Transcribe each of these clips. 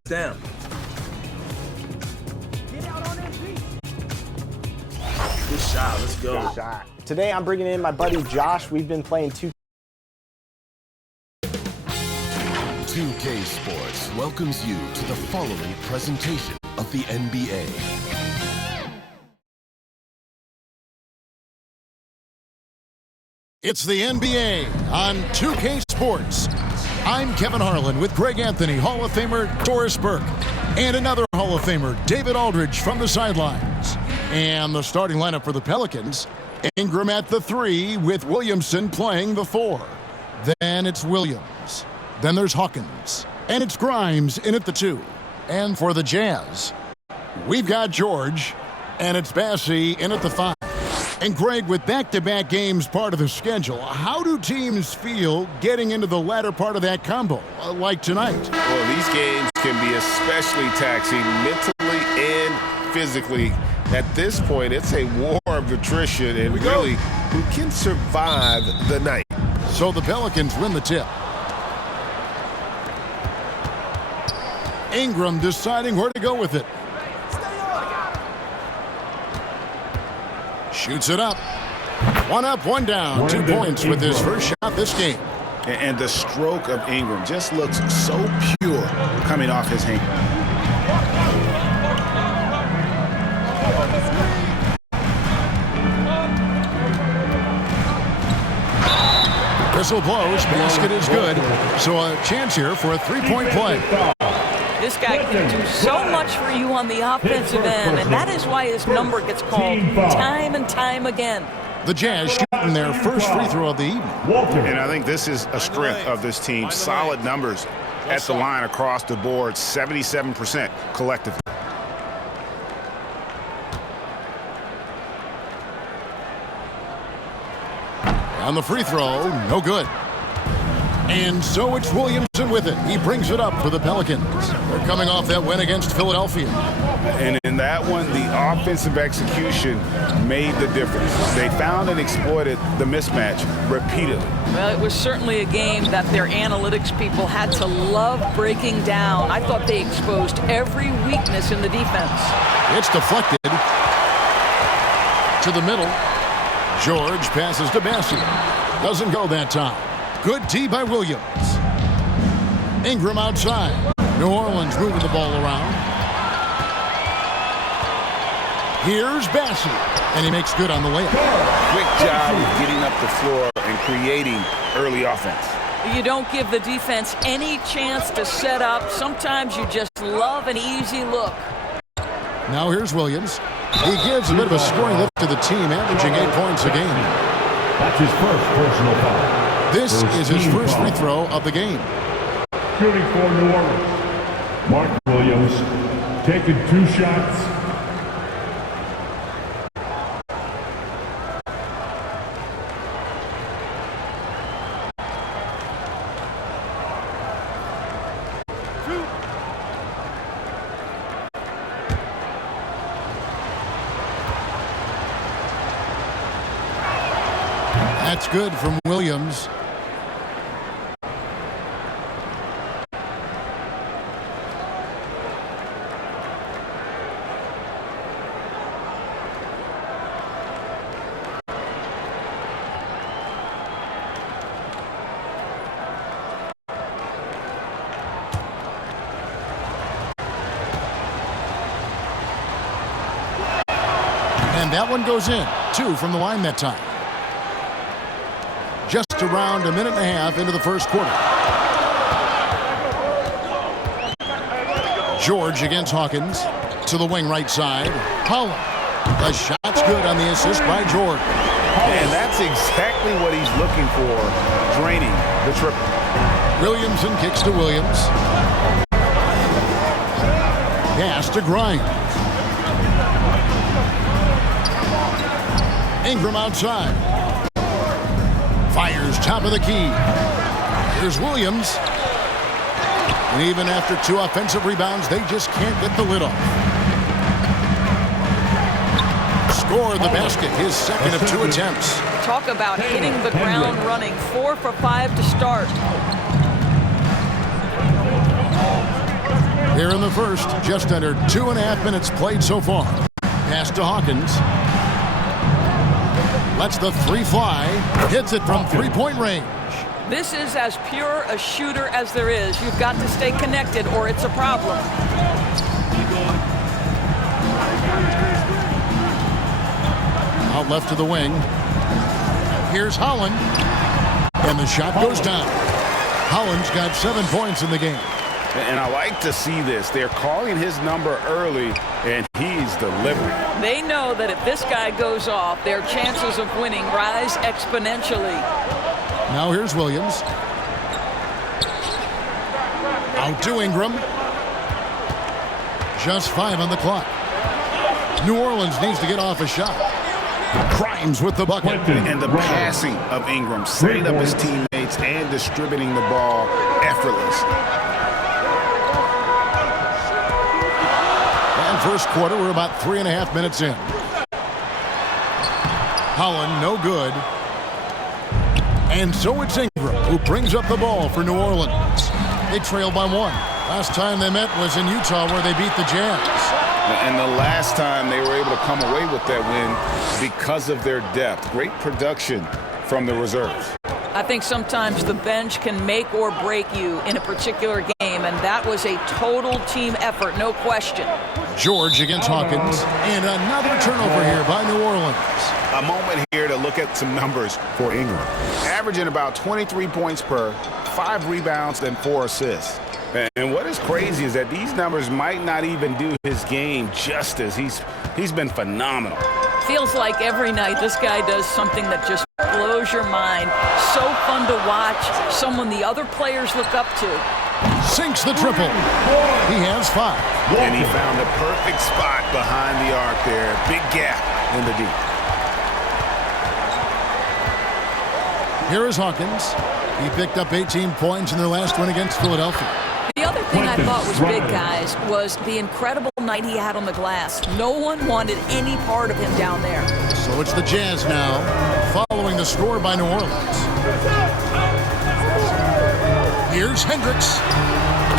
down. Good shot. Let's go. Good shot. Today I'm bringing in my buddy Josh. We've been playing 2K Sports welcomes you to the following presentation of the NBA. It's the NBA on 2K Sports. I'm Kevin Harlan with Greg Anthony, Hall of Famer Doris Burke, and another Hall of Famer, David Aldridge, from the sidelines. And the starting lineup for the Pelicans, Ingram at the 3 with Williamson playing the 4. Then it's Williams. Then there's Hawkins. And it's Grimes in at the 2. And for the Jazz, we've got George, and it's Bassey in at the 5. And Greg, with back-to-back games part of the schedule, how do teams feel getting into the latter part of that combo, like tonight? Well, these games can be especially taxing mentally and physically. At this point, it's a war of attrition, and really, who can survive the night? So the Pelicans win the tip. Ingram deciding where to go with it. Shoots it up. One up, one down. 2 points with his first shot this game. And the stroke of Ingram just looks so pure coming off his hand. Whistle blows. Basket is good. So a chance here for a three-point play. This guy can do so much for you on the offensive end, and that is why his number gets called time and time again. The Jazz shooting their first free throw of the evening. And I think this is a strength of this team. Solid numbers at the line across the board, 77% collectively. On the free throw, no good. And so it's Williamson with it. He brings it up for the Pelicans. They're coming off that win against Philadelphia. And in that one, the offensive execution made the difference. They found and exploited the mismatch repeatedly. Well, it was certainly a game that their analytics people had to love breaking down. I thought they exposed every weakness in the defense. It's deflected to the middle. George passes to Bassey. Doesn't go that time. Good D by Williams. Ingram outside. New Orleans moving the ball around. Here's Bassey, and he makes good on the layup. Quick job of getting up the floor and creating early offense. You don't give the defense any chance to set up. Sometimes you just love an easy look. Now here's Williams. He gives a bit of a scoring lift to the team, averaging 8 points a game. That's his first personal foul. This is his first free throw of the game. Shooting for New Orleans, Mark Williams, taking 2 shots. That's good from Williams. And that one goes in. 2 from the line that time. Just around a minute and a half into the first quarter. George against Hawkins. To the wing right side. Holland. The shot's good on the assist by George. And that's exactly what he's looking for, draining the triple. Williamson kicks to Williams. Pass to Grimes. Ingram outside. Fires top of the key. Here's Williams. And even after 2 offensive rebounds, they just can't get the lid off. Score the basket, his second of 2 attempts. Talk about hitting the ground running. 4 for 5 to start. Here in the first, just under 2.5 minutes played so far. Pass to Hawkins. Lets the three fly. Hits it from three-point range. This is as pure a shooter as there is. You've got to stay connected or it's a problem. Out left to the wing. Here's Holland. And the shot goes down. Holland's got 7 points in the game. And I like to see this. They're calling his number early, and he's delivering. They know that if this guy goes off, their chances of winning rise exponentially. Now here's Williams. Out to Ingram. Just 5 on the clock. New Orleans needs to get off a shot. Grimes with the bucket. And the passing of Ingram, setting up his teammates and distributing the ball effortless. And first quarter, we're about 3.5 minutes in. Holland, no good. And so it's Ingram who brings up the ball for New Orleans. They trail by 1. Last time they met was in Utah where they beat the Jazz. And the last time they were able to come away with that win because of their depth. Great production from the reserves. I think sometimes the bench can make or break you in a particular game, and that was a total team effort, no question. George against Hawkins, and another turnover here by New Orleans. A moment here to look at some numbers for Ingram. Averaging about 23 points per, 5 rebounds, and 4 assists. And what is crazy is that these numbers might not even do his game justice. He's been phenomenal. Feels like every night this guy does something that just blows your mind. So fun to watch. Someone the other players look up to. Sinks the triple. He has 5. And he found a perfect spot behind the arc there. Big gap in the deep. Here is Hawkins. He picked up 18 points in their last win against Philadelphia. The other thing I thought was big, guys, was the incredible night he had on the glass. No one wanted any part of him down there. So it's the Jazz now, following the score by New Orleans. Here's Hendricks.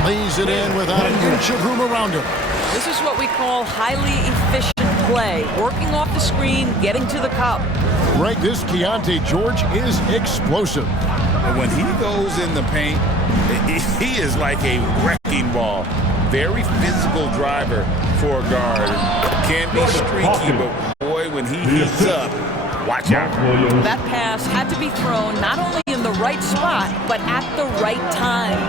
Lays it in without an inch of room around him. This is what we call highly efficient play. Working off the screen, getting to the cup. Right, this Keontae George is explosive. And when he goes in the paint, he is like a wrecking ball. Very physical driver for a guard. Can be streaky, but boy, when he heats up, watch out. That pass had to be thrown not only in the right spot, but at the right time.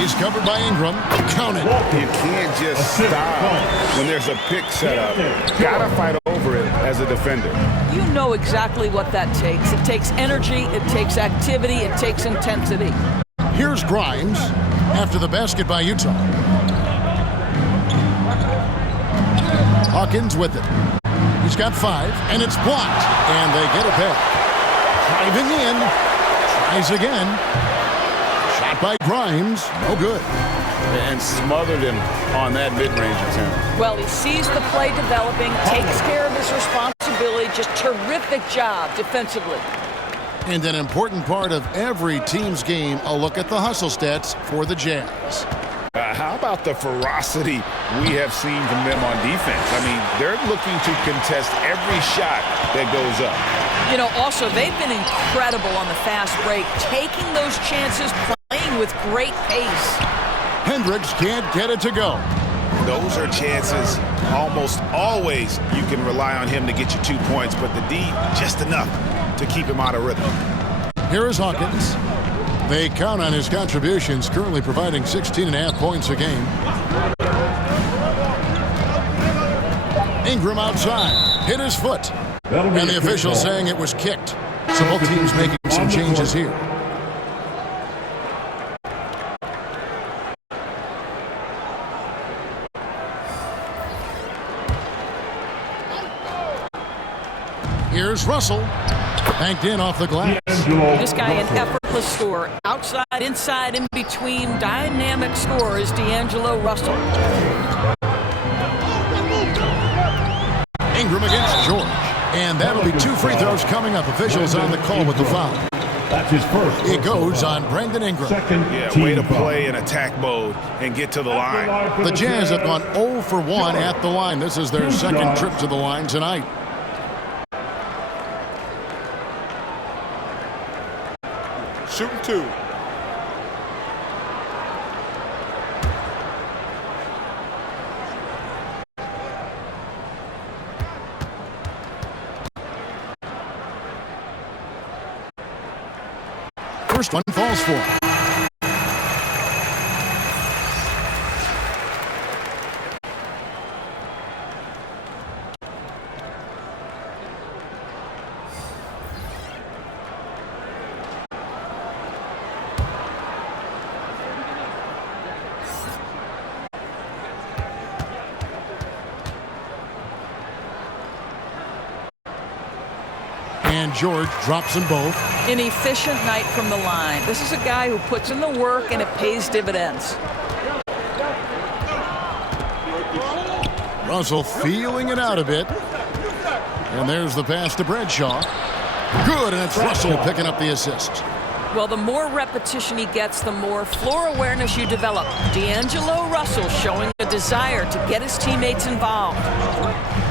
He's covered by Ingram. Count it. You can't just stop when there's a pick set up. Gotta fight over it as a defender. You know exactly what that takes. It takes energy, it takes activity, it takes intensity. Here's Grimes after the basket by Utah. Hawkins with it. He's got 5, and it's blocked. And they get it back. Driving in. Tries again. Shot by Grimes. No good. And smothered him on that mid-range attempt. Well, he sees the play developing, takes care of his responsibility. Just terrific job defensively. And an important part of every team's game, a look at the hustle stats for the Jazz. How about the ferocity we have seen from them on defense? I mean, they're looking to contest every shot that goes up. You know, also, they've been incredible on the fast break, taking those chances, playing with great pace. Hendricks can't get it to go. Those are chances almost always you can rely on him to get you 2 points, but the D, just enough to keep him out of rhythm. Here is Hawkins. They count on his contributions, currently providing 16.5 points a game. Ingram outside, hit his foot. And the official saying it was kicked. So both teams making some changes here. Here's Russell. Banked in off the glass. This guy an effortless scorer. Outside, inside, in between. Dynamic scorer is D'Angelo Russell. Ingram against George. And that'll be 2 free throws coming up. Officials on the call with the foul. That's his first. It goes on Brandon Ingram. Second Yeah, team way to foul. play in attack mode and get to the line. The Jazz have gone 0 for 1 at the line. This is their second trip to the line tonight. Shooting 2. First one falls for. And George drops them both. An efficient night from the line. This is a guy who puts in the work and it pays dividends. Russell feeling it out a bit. And there's the pass to Bradshaw. Good, and it's Russell picking up the assist. Well, the more repetition he gets, the more floor awareness you develop. D'Angelo Russell showing a desire to get his teammates involved.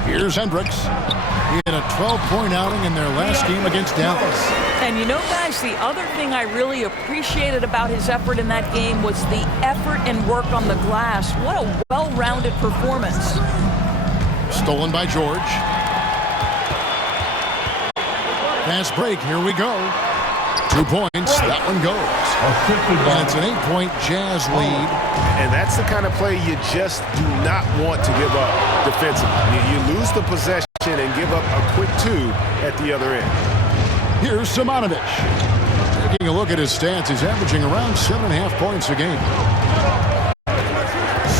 Here's Hendricks. He had a 12-point outing in their last game against Dallas. And you know, guys, the other thing I really appreciated about his effort in that game was the effort and work on the glass. What a well-rounded performance. Stolen by George. Fast break, here we go. 2 points, that one goes. And it's an 8-point Jazz lead. And that's the kind of play you just do not want to give up defensively. You lose the possession and give up a quick 2 at the other end. Here's Simonovic. Taking a look at his stats, he's averaging around 7.5 points a game.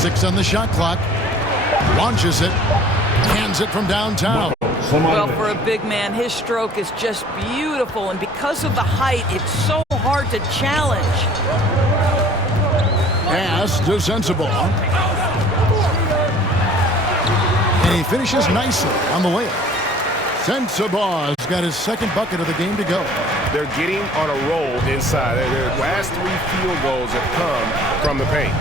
6 on the shot clock. Launches it. Hands it from downtown. Well, for a big man, his stroke is just beautiful. And because of the height, it's so hard to challenge. Pass to Sensabaugh. And he finishes nicely on the layup. Sensabaugh's got his second bucket of the game to go. They're getting on a roll inside. Their last 3 field goals have come from the paint.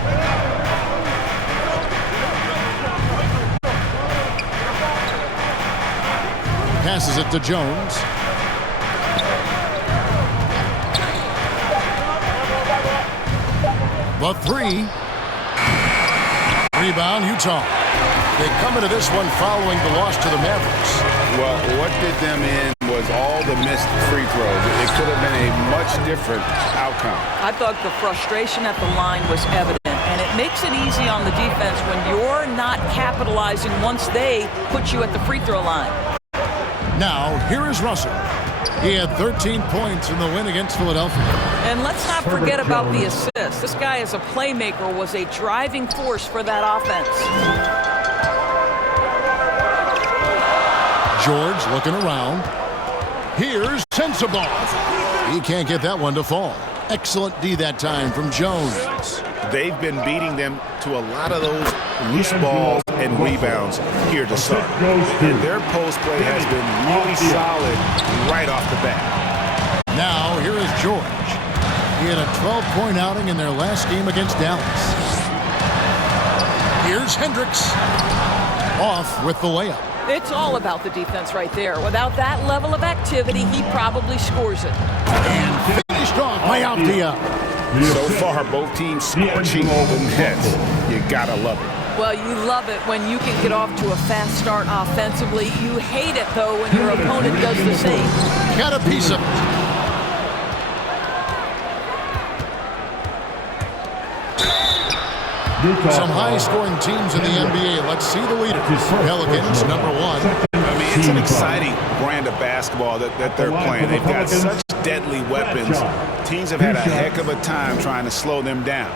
Passes it to Jones. The 3. Rebound, Utah. They come into this one following the loss to the Mavericks. Well, what did them in was all the missed free throws. It could have been a much different outcome. I thought the frustration at the line was evident, and it makes it easy on the defense when you're not capitalizing once they put you at the free throw line. Now, here is Russell. He had 13 points in the win against Philadelphia. And let's not forget about the assist. This guy as a playmaker was a driving force for that offense. George looking around. Here's Sensabaugh. He can't get that one to fall. Excellent D that time from Jones. They've been beating them to a lot of those loose balls and rebounds here to start. And their post play has been really solid right off the bat. Now, here is George. He had a 12-point outing in their last game against Dallas. Here's Hendricks. Off with the layup. It's all about the defense right there. Without that level of activity, he probably scores it. And finished off by Althea. So far, both teams scorching the nets. You gotta love it. Well, you love it when you can get off to a fast start offensively. You hate it, though, when your opponent does the same. Got a piece of it. Some high-scoring teams in the NBA. Let's see the leaders. Pelicans, number 1. I mean, it's an exciting brand of basketball that they're playing. They've got such deadly weapons. Teams have had a heck of a time trying to slow them down.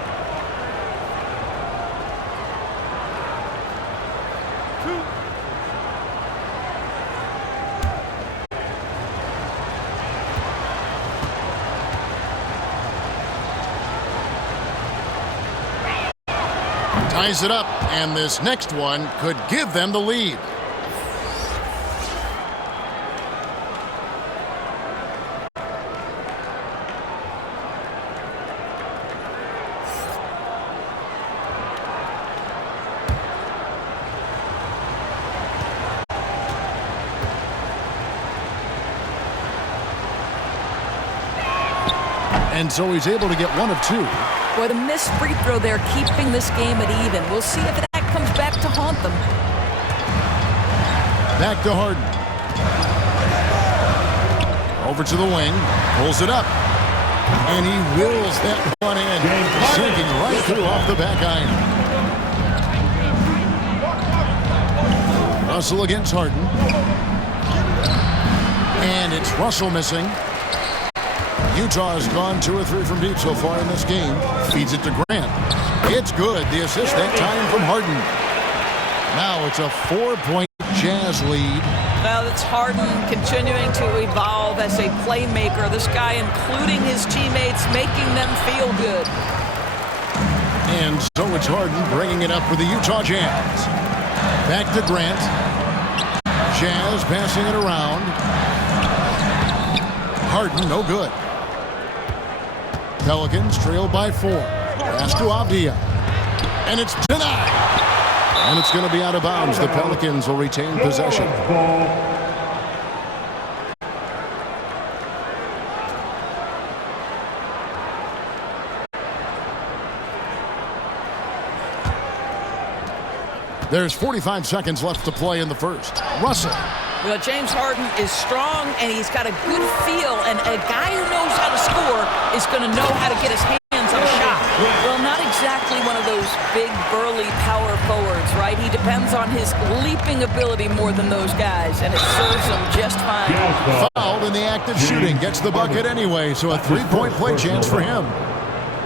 Ties it up, and this next one could give them the lead. And so he's able to get one of two. Boy, the missed free throw there, keeping this game at even. We'll see if that comes back to haunt them. Back to Harden. Over to the wing. Pulls it up. And he wills that one in. Sinking right through off the back iron. Russell against Harden. And it's Russell missing. Utah has gone 2 or 3 from deep so far in this game. Feeds it to Grant. It's good. The assist that time from Harden. Now it's a 4-point Jazz lead. Well, it's Harden continuing to evolve as a playmaker. This guy, including his teammates, making them feel good. And so it's Harden bringing it up for the Utah Jazz. Back to Grant. Jazz passing it around. Harden, no good. Pelicans trail by 4. Pass to Avdia. And it's denied. And it's going to be out of bounds. The Pelicans will retain possession. There's 45 seconds left to play in the first. Russell. Well, James Harden is strong, and he's got a good feel, and a guy who knows how to score is going to know how to get his hands on a shot. Well, not exactly one of those big, burly power forwards, right? He depends on his leaping ability more than those guys, and it serves him just fine. Fouled in the act of shooting. Gets the bucket anyway, so a 3-point play chance for him.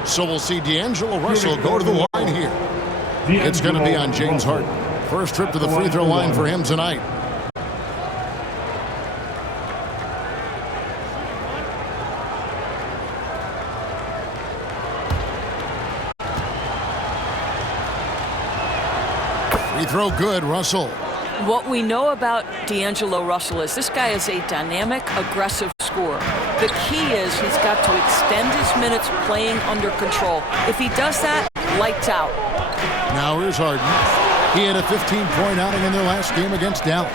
So we'll see D'Angelo Russell go to the line here. It's going to be on James Harden. First trip to the free throw line for him tonight. Free throw good, Russell. What we know about D'Angelo Russell is this guy is a dynamic, aggressive scorer. The key is he's got to extend his minutes playing under control. If he does that, lights out. Now here's Harden. He had a 15-point outing in their last game against Dallas.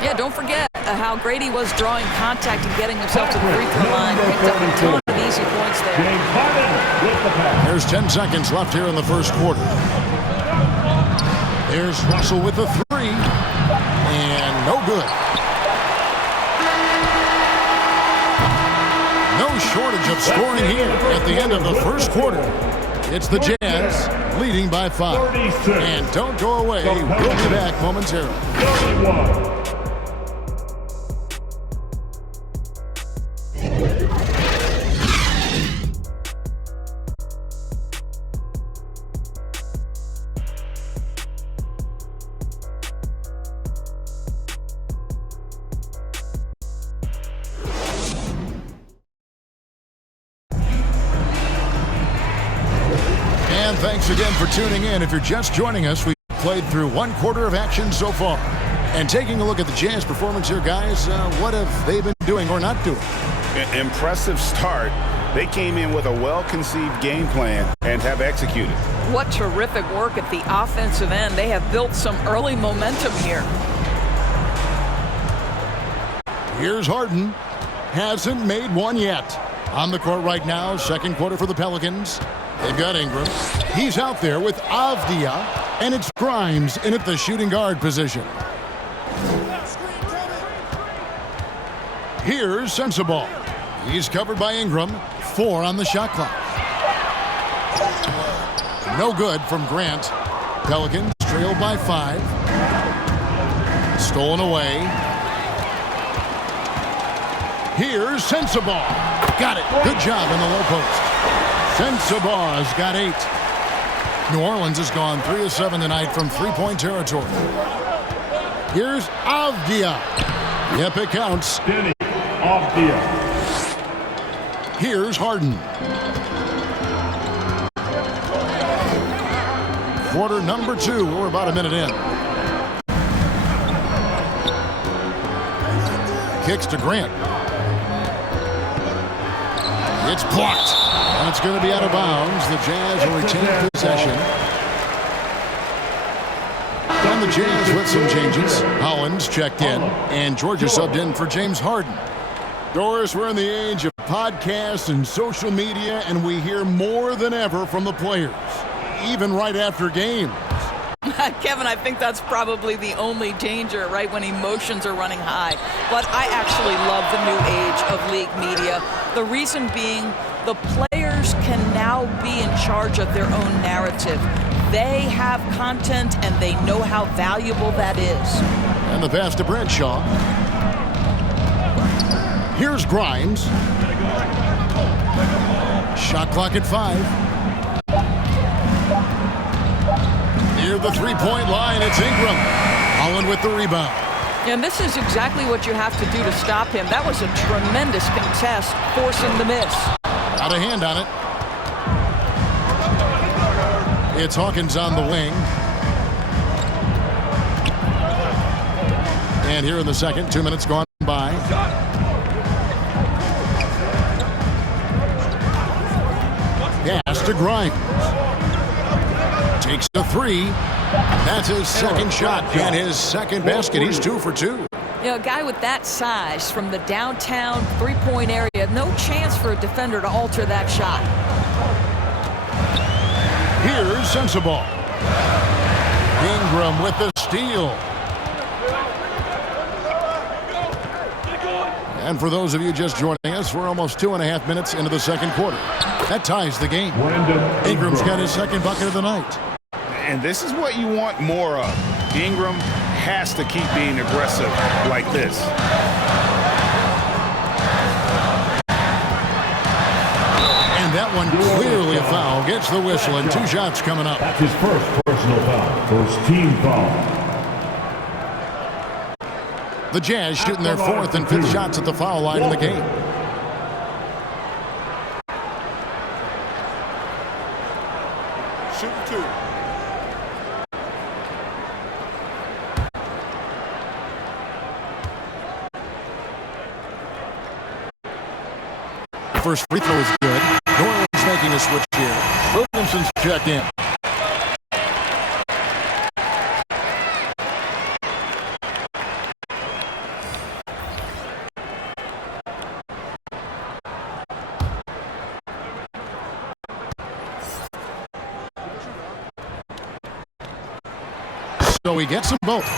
Yeah, don't forget how great he was drawing contact and getting himself to the free throw line. Picked up a ton of easy points there. There's 10 seconds left here in the first quarter. There's Russell with the 3. And no good. No shortage of scoring here at the end of the first quarter. It's the Jazz leading by 5. And don't go away. We'll be back momentarily. 31. Thanks again for tuning in. If you're just joining us, we've played through 1 quarter of action so far. And taking a look at the Jazz performance here, guys, what have they been doing or not doing? Impressive start. They came in with a well-conceived game plan and have executed. What terrific work at the offensive end. They have built some early momentum here. Here's Harden. Hasn't made one yet. On the court right now, second quarter for the Pelicans. They've got Ingram. He's out there with Avdia, and it's Grimes in at the shooting guard position. Here's Sensabaugh. He's covered by Ingram. 4 on the shot clock. No good from Grant. Pelicans trail by 5. Stolen away. Here's Sensabaugh. Got it. Good job in the low post. Sensabaugh's got 8. New Orleans has gone 3 of 7 tonight from 3-point territory. Here's Avdia. Yep, it counts. Denny Avdia. Here's Harden. Quarter number 2. We're about a minute in. Kicks to Grant. It's blocked. And it's going to be out of bounds. The Jazz will retain possession. And the Jazz with some changes. Hollins checked in. And Georgia subbed in for James Harden. Doris, we're in the age of podcasts and social media, and we hear more than ever from the players, even right after games. Kevin, I think that's probably the only danger, right, when emotions are running high. But I actually love the new age of league media. The reason being, the players can now be in charge of their own narrative. They have content, and they know how valuable that is. And the pass to Bradshaw. Here's Grimes. Shot clock at 5. Near the three-point line, it's Ingram. Holland with the rebound. And this is exactly what you have to do to stop him. That was a tremendous contest, forcing the miss. Out of hand on it. It's Hawkins on the wing. And here in the second, 2 minutes gone by. Pass to Grimes. Takes the three. That's his second shot and his second basket. He's 2 for 2. You know, a guy with that size from the downtown three-point area, no chance for a defender to alter that shot. Here's Sensabaugh. Ingram with the steal. And for those of you just joining us, we're almost 2.5 minutes into the second quarter. That ties the game. Ingram's got his second bucket of the night. And this is what you want more of. Ingram has to keep being aggressive like this. And that one clearly a foul. Gets the whistle and 2 shots coming up. That's his first personal foul. First team foul. The Jazz shooting their 4th and 5th shots at the foul line in the game. Shoot 2. First free throw is good. Norland's making a switch here. Williamson's checked in. So he gets them both.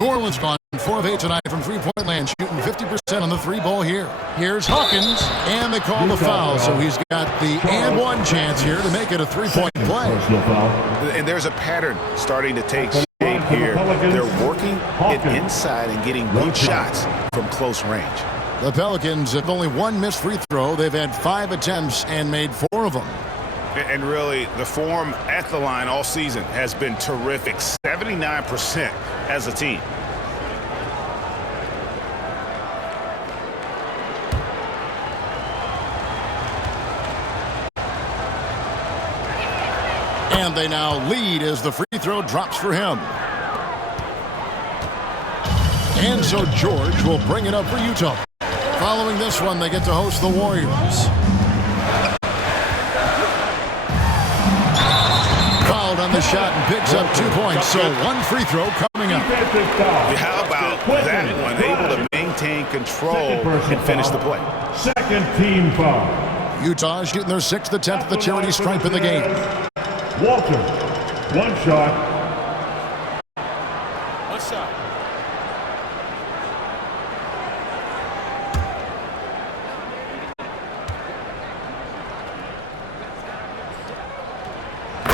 New Orleans gone 4 of 8 tonight from three-point land, shooting 50% on the 3-ball here. Here's Hawkins, and they call the foul, so he's got the and one chance here to make it a 3-point play. And there's a pattern starting to take shape here. They're working it inside and getting good shots from close range. The Pelicans have only 1 missed free throw. They've had 5 attempts and made 4 of them. And really, the form at the line all season has been terrific. 79% as a team. And they now lead as the free throw drops for him. And so George will bring it up for Utah. Following this one, they get to host the Warriors. Fouled on the shot and picks up 2 points. So 1 free throw coming up. How about that one? Able to maintain control and finish the play. Second team foul. Utah shooting their 6th attempt at the charity stripe in the game. Walter, 1 shot. What's up?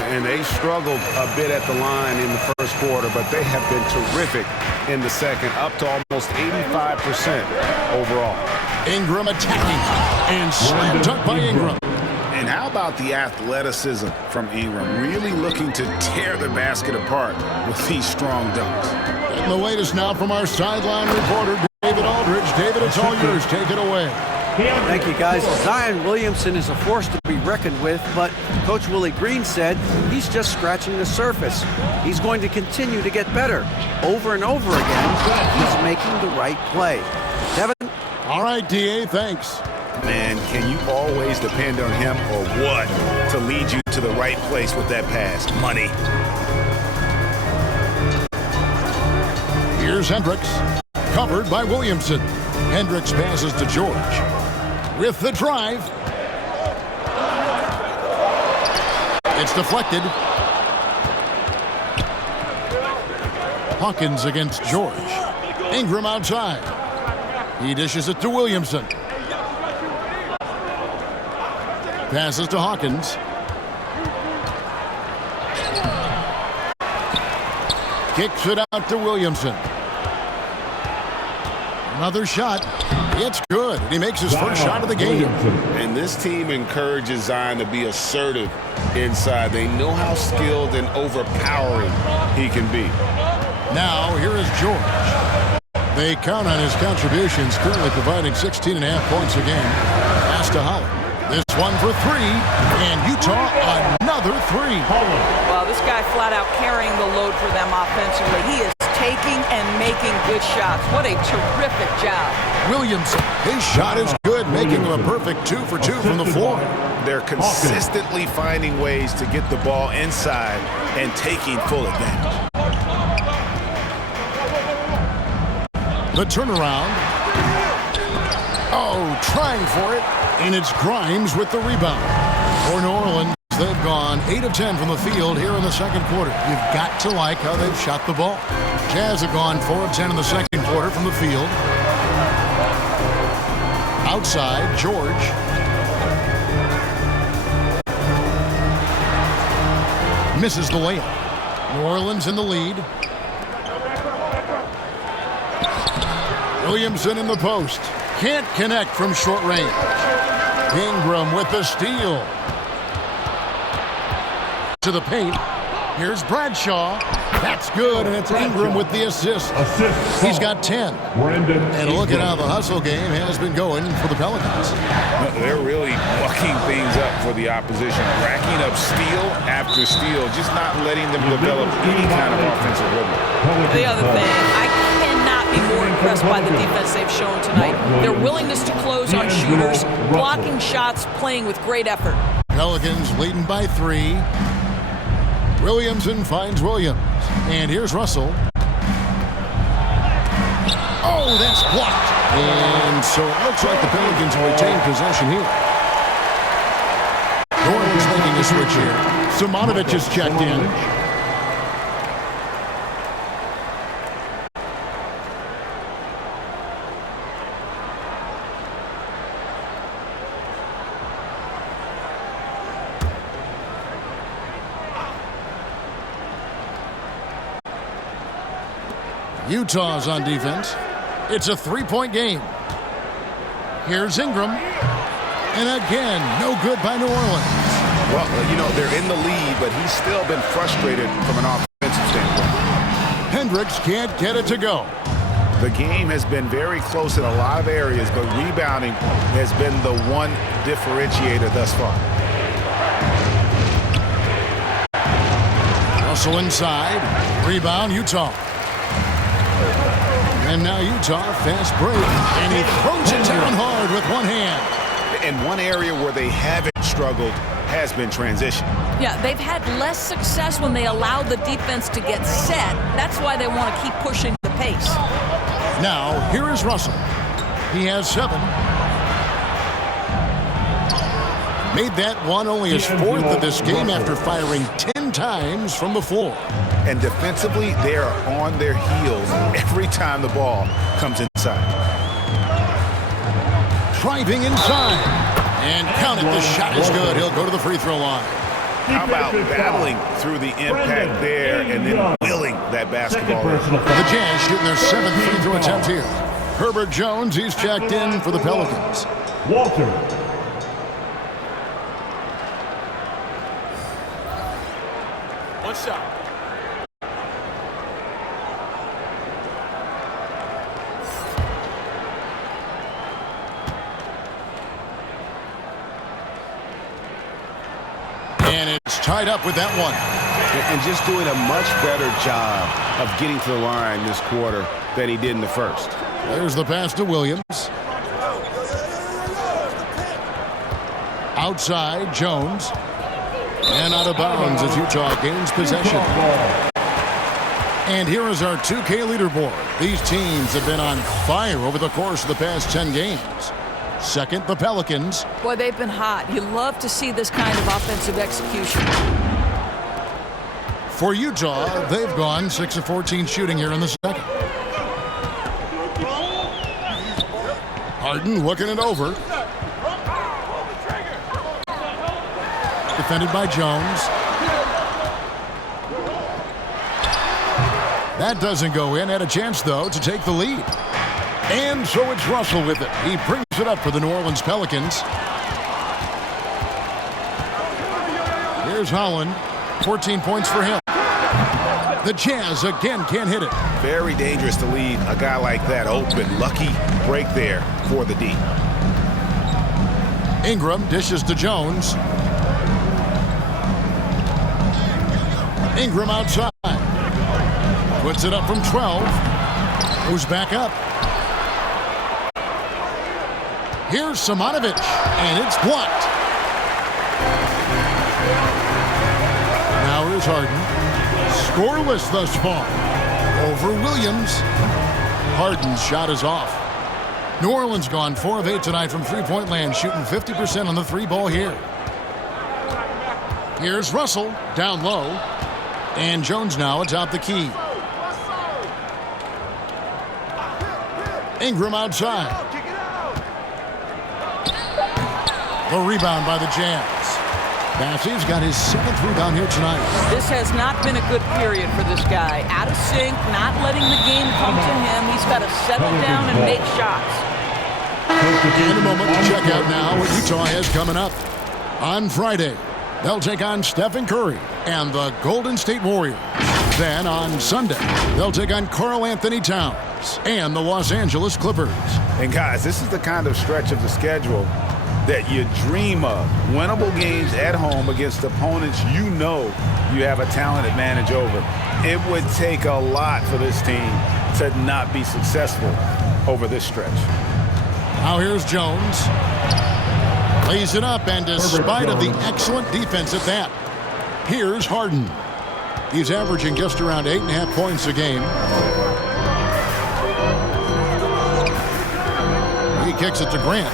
And they struggled a bit at the line in the first quarter, but they have been terrific in the second, up to almost 85% overall. Ingram attacking, and slam dunk by Ingram. And how about the athleticism from Ingram? Really looking to tear the basket apart with these strong dunks. And the latest now from our sideline reporter, David Aldridge. David, it's all yours. Take it away. Thank you, guys. Zion Williamson is a force to be reckoned with, but Coach Willie Green said he's just scratching the surface. He's going to continue to get better. Over and over again, he's making the right play. Devin? All right, D.A., thanks. Man, can you always depend on him or what to lead you to the right place with that pass? Money. Here's Hendricks. Covered by Williamson. Hendricks passes to George. With the drive. It's deflected. Hawkins against George. Ingram outside. He dishes it to Williamson. Passes to Hawkins. Kicks it out to Williamson. Another shot. It's good. He makes his first shot of the game. And this team encourages Zion to be assertive inside. They know how skilled and overpowering he can be. Now, here is George. They count on his contributions, currently providing 16.5 points a game. Pass to Holland. This one for three, and Utah another three. Well, this guy flat out carrying the load for them offensively. He is taking and making good shots. What a terrific job. Williamson, his shot is good, making him a perfect 2 for 2 from the floor. They're consistently finding ways to get the ball inside and taking full advantage. The turnaround. Oh, trying for it. And it's Grimes with the rebound. For New Orleans, they've gone 8 of 10 from the field here in the second quarter. You've got to like how they've shot the ball. Jazz have gone 4 of 10 in the second quarter from the field. Outside, George. Misses the layup. New Orleans in the lead. Williamson in the post. Can't connect from short range. Ingram with the steal. To the paint. Here's Bradshaw. That's good, and it's Ingram with the assist. He's got 10. And look at how the hustle game has been going for the Pelicans. They're really mucking things up for the opposition, racking up steal after steal, just not letting them develop any kind of offensive rhythm. The other thing, I cannot be more impressed by the defense they've shown tonight. Their willingness to close on shooters, blocking shots, playing with great effort. Pelicans leading by 3. Williamson finds Williams. And here's Russell. Oh, that's blocked. And so it looks like the Pelicans will retain possession here. Gordon's making a switch here. Simonovic is checked in. Utah's on defense. It's a 3-point game. Here's Ingram. And again, no good by New Orleans. Well, you know, they're in the lead, but he's still been frustrated from an offensive standpoint. Hendricks can't get it to go. The game has been very close in a lot of areas, but rebounding has been the one differentiator thus far. Russell inside. Rebound, Utah. And now Utah, fast break. And he throws it down hard with one hand. And one area where they haven't struggled has been transition. Yeah, they've had less success when they allow the defense to get set. That's why they want to keep pushing the pace. Now, here is Russell. He has 7. Made that one only his 4th of this game after firing 10 times from the floor. And defensively, they are on their heels every time the ball comes inside. Driving inside. And count it, the shot is good. He'll go to the free throw line. How about battling through the impact there and then willing that basketball? The Jazz shooting their 7th free throw attempt here. Herbert Jones, he's checked in for the Pelicans. Walter. One shot. And it's tied up with that one. And just doing a much better job of getting to the line this quarter than he did in the first. There's the pass to Williams. Outside, Jones. And out of bounds as Utah gains possession. And here is our 2K leaderboard. These teams have been on fire over the course of the past 10 games. Second, the Pelicans. Boy, they've been hot. You love to see this kind of offensive execution. For Utah, they've gone 6 of 14 shooting here in the second. Harden looking it over. Defended by Jones. That doesn't go in. Had a chance, though, to take the lead. And so it's Russell with it. He brings it up for the New Orleans Pelicans. Here's Holland. 14 points for him. The Jazz again can't hit it. Very dangerous to leave a guy like that open. Lucky break there for the D. Ingram dishes to Jones. Ingram outside. Puts it up from 12. Goes back up. Here's Simonovic, and it's blocked. Now here's Harden. Scoreless thus far. Over Williams. Harden's shot is off. New Orleans gone 4 of 8 tonight from three-point land, shooting 50% on the three ball here. Here's Russell, down low. And Jones now atop the key. Ingram outside. The rebound by the Jazz. Bassey's got his 7th rebound here tonight. This has not been a good period for this guy. Out of sync, not letting the game come to him. He's got to settle down and make shots. In a moment to check out now what Utah has coming up. On Friday, they'll take on Stephen Curry and the Golden State Warriors. Then on Sunday, they'll take on Karl Anthony Towns and the Los Angeles Clippers. And guys, this is the kind of stretch of the schedule that you dream of. Winnable games at home against opponents you know you have a talent advantage over. It would take a lot for this team to not be successful over this stretch. Now here's Jones. Lays it up, and despite of the excellent defense at that, here's Harden. He's averaging just around 8.5 points a game. He kicks it to Grant.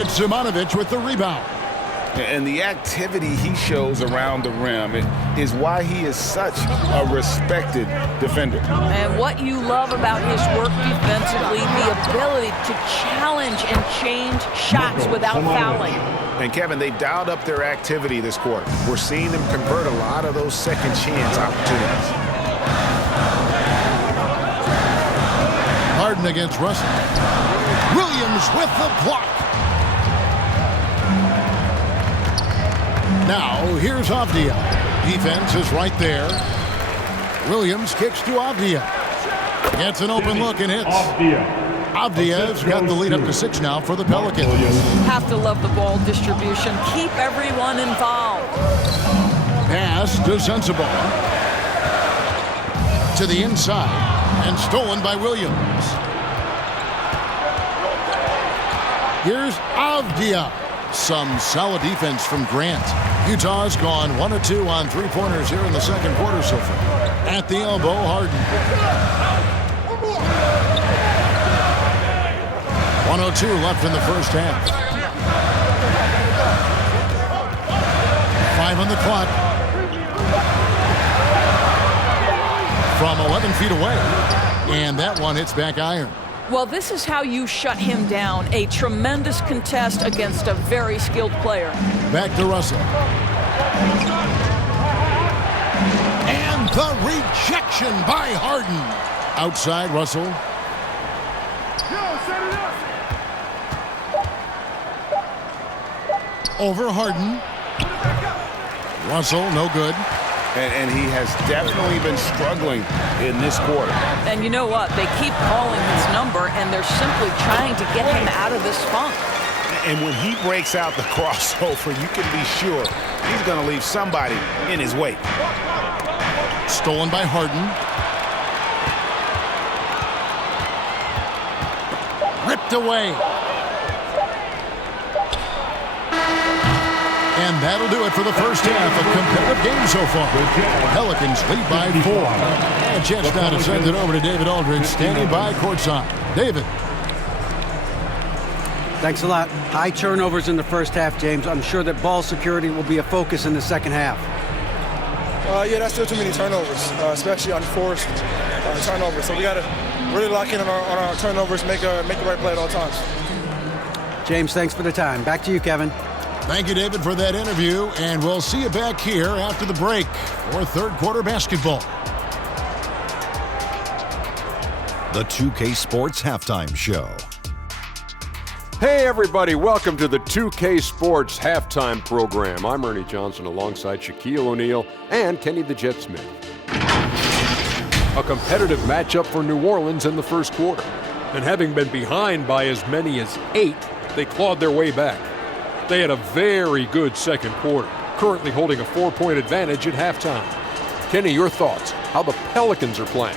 It's Simonovic with the rebound. And the activity he shows around the rim is why he is such a respected defender. And what you love about his work defensively, the ability to challenge and change shots without fouling. And Kevin, they've dialed up their activity this quarter. We're seeing them convert a lot of those second chance opportunities. Harden against Russell. Williams with the block. Now, here's Avdia. Defense is right there. Williams kicks to Avdia. Gets an open look and hits. Avdia's got the lead up to 6 now for the Pelicans. Have to love the ball distribution. Keep everyone involved. Pass to Sensible. To the inside. And stolen by Williams. Here's Avdia. Some solid defense from Grant. Utah's gone 1 of 2 on three-pointers here in the second quarter so far. At the elbow, Harden. 1:02 left in the first half. 5 on the clock. From 11 feet away. And that one hits back iron. Well, this is how you shut him down. A tremendous contest against a very skilled player. Back to Russell. And the rejection by Harden. Outside, Russell. Over Harden. Russell, no good. And he has definitely been struggling in this quarter. And you know what? They keep calling his number, and they're simply trying to get him out of this funk. And when he breaks out the crossover, you can be sure he's going to leave somebody in his wake. Stolen by Harden. Ripped away. And that'll do it for the first half. A competitive game so far. Pelicans lead by 4. And chance now to send it over to David Aldridge, standing by courtside. David. Thanks a lot. High turnovers in the first half, James. I'm sure that ball security will be a focus in the second half. Yeah, that's still too many turnovers, especially unforced turnovers. So we got to really lock in on our turnovers, make the right play at all times. James, thanks for the time. Back to you, Kevin. Thank you, David, for that interview, and we'll see you back here after the break for third quarter basketball. The 2K Sports Halftime Show. Hey everybody, welcome to the 2K Sports Halftime Program. I'm Ernie Johnson alongside Shaquille O'Neal and Kenny the Jet Smith. A competitive matchup for New Orleans in the first quarter. And having been behind by as many as 8, they clawed their way back. They had a very good second quarter, currently holding a 4-point advantage at halftime. Kenny, your thoughts, how the Pelicans are playing?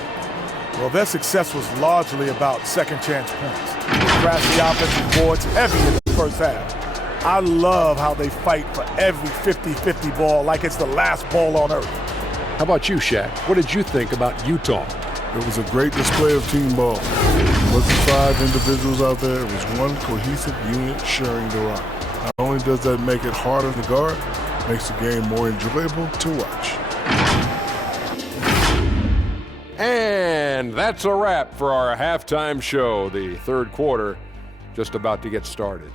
Well, their success was largely about second chance points. They crashed the offensive boards heavy in the first half. I love how they fight for every 50-50 ball like it's the last ball on earth. How about you, Shaq? What did you think about Utah? It was a great display of team ball. It wasn't 5 individuals out there. It was one cohesive unit sharing the rock. Not only does that make it harder to guard, it makes the game more enjoyable to watch. And that's a wrap for our halftime show. The third quarter just about to get started.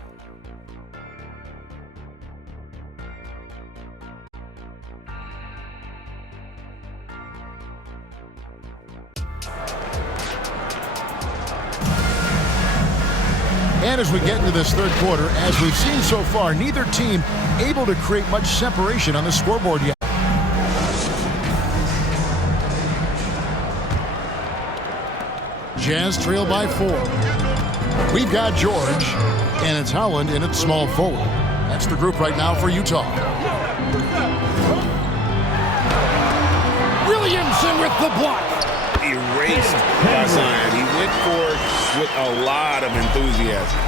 And as we get into this third quarter, as we've seen so far, neither team able to create much separation on the scoreboard yet. Jazz trail by 4. We've got George, and it's Howland in at small forward. That's the group right now for Utah. Williamson with the block. Erased by Zion. He went for it with a lot of enthusiasm.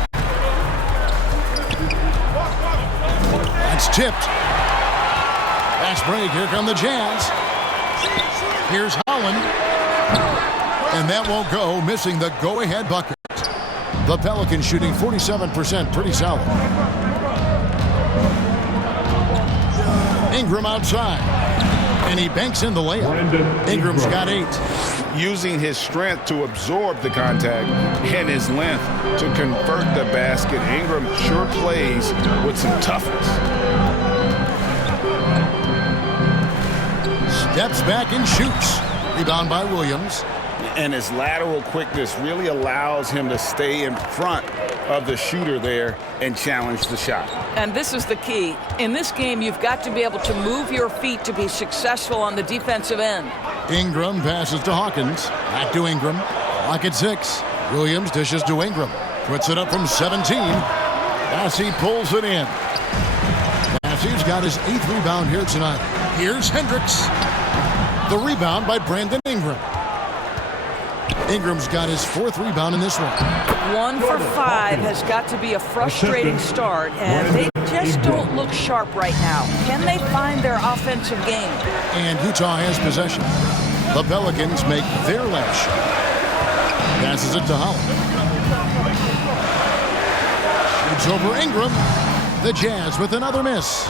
That's tipped. Fast break. Here come the Jazz. Here's Howland. And that won't go, missing the go-ahead bucket. The Pelicans shooting 47%, pretty solid. Ingram outside. And he banks in the layup. Ingram's got 8. Using his strength to absorb the contact and his length to convert the basket. Ingram sure plays with some toughness. Steps back and shoots. Rebound by Williams. And his lateral quickness really allows him to stay in front of the shooter there and challenge the shot. And this is the key. In this game, you've got to be able to move your feet to be successful on the defensive end. Ingram passes to Hawkins. Back to Ingram. Lock at 6. Williams dishes to Ingram. Puts it up from 17. Bassey pulls it in. Bassey's got his 8th rebound here tonight. Here's Hendricks. The rebound by Brandon Ingram. Ingram's got his 4th rebound in this one. 1 for 5 has got to be a frustrating start, and they just don't look sharp right now. Can they find their offensive game? And Utah has possession. The Pelicans make their last shot. Passes it to Howland. Shoots over Ingram. The Jazz with another miss.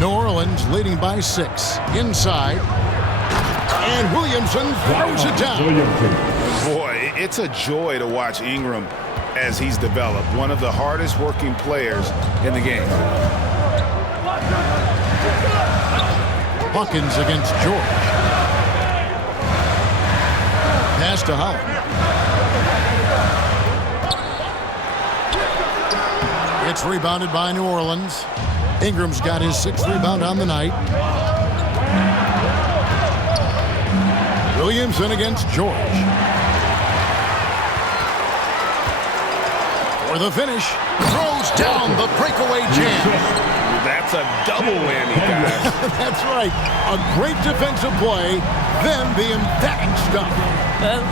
New Orleans leading by 6. Inside. And Williamson throws it down. Boy, it's a joy to watch Ingram as he's developed. One of the hardest working players in the game. Hawkins against George. Pass to Howland. It's rebounded by New Orleans. Ingram's got his 6th rebound on the night. Williamson against George. For the finish, throws down the breakaway jam. That That's a double whammy, guys. That's right. A great defensive play, then the emphatic stop.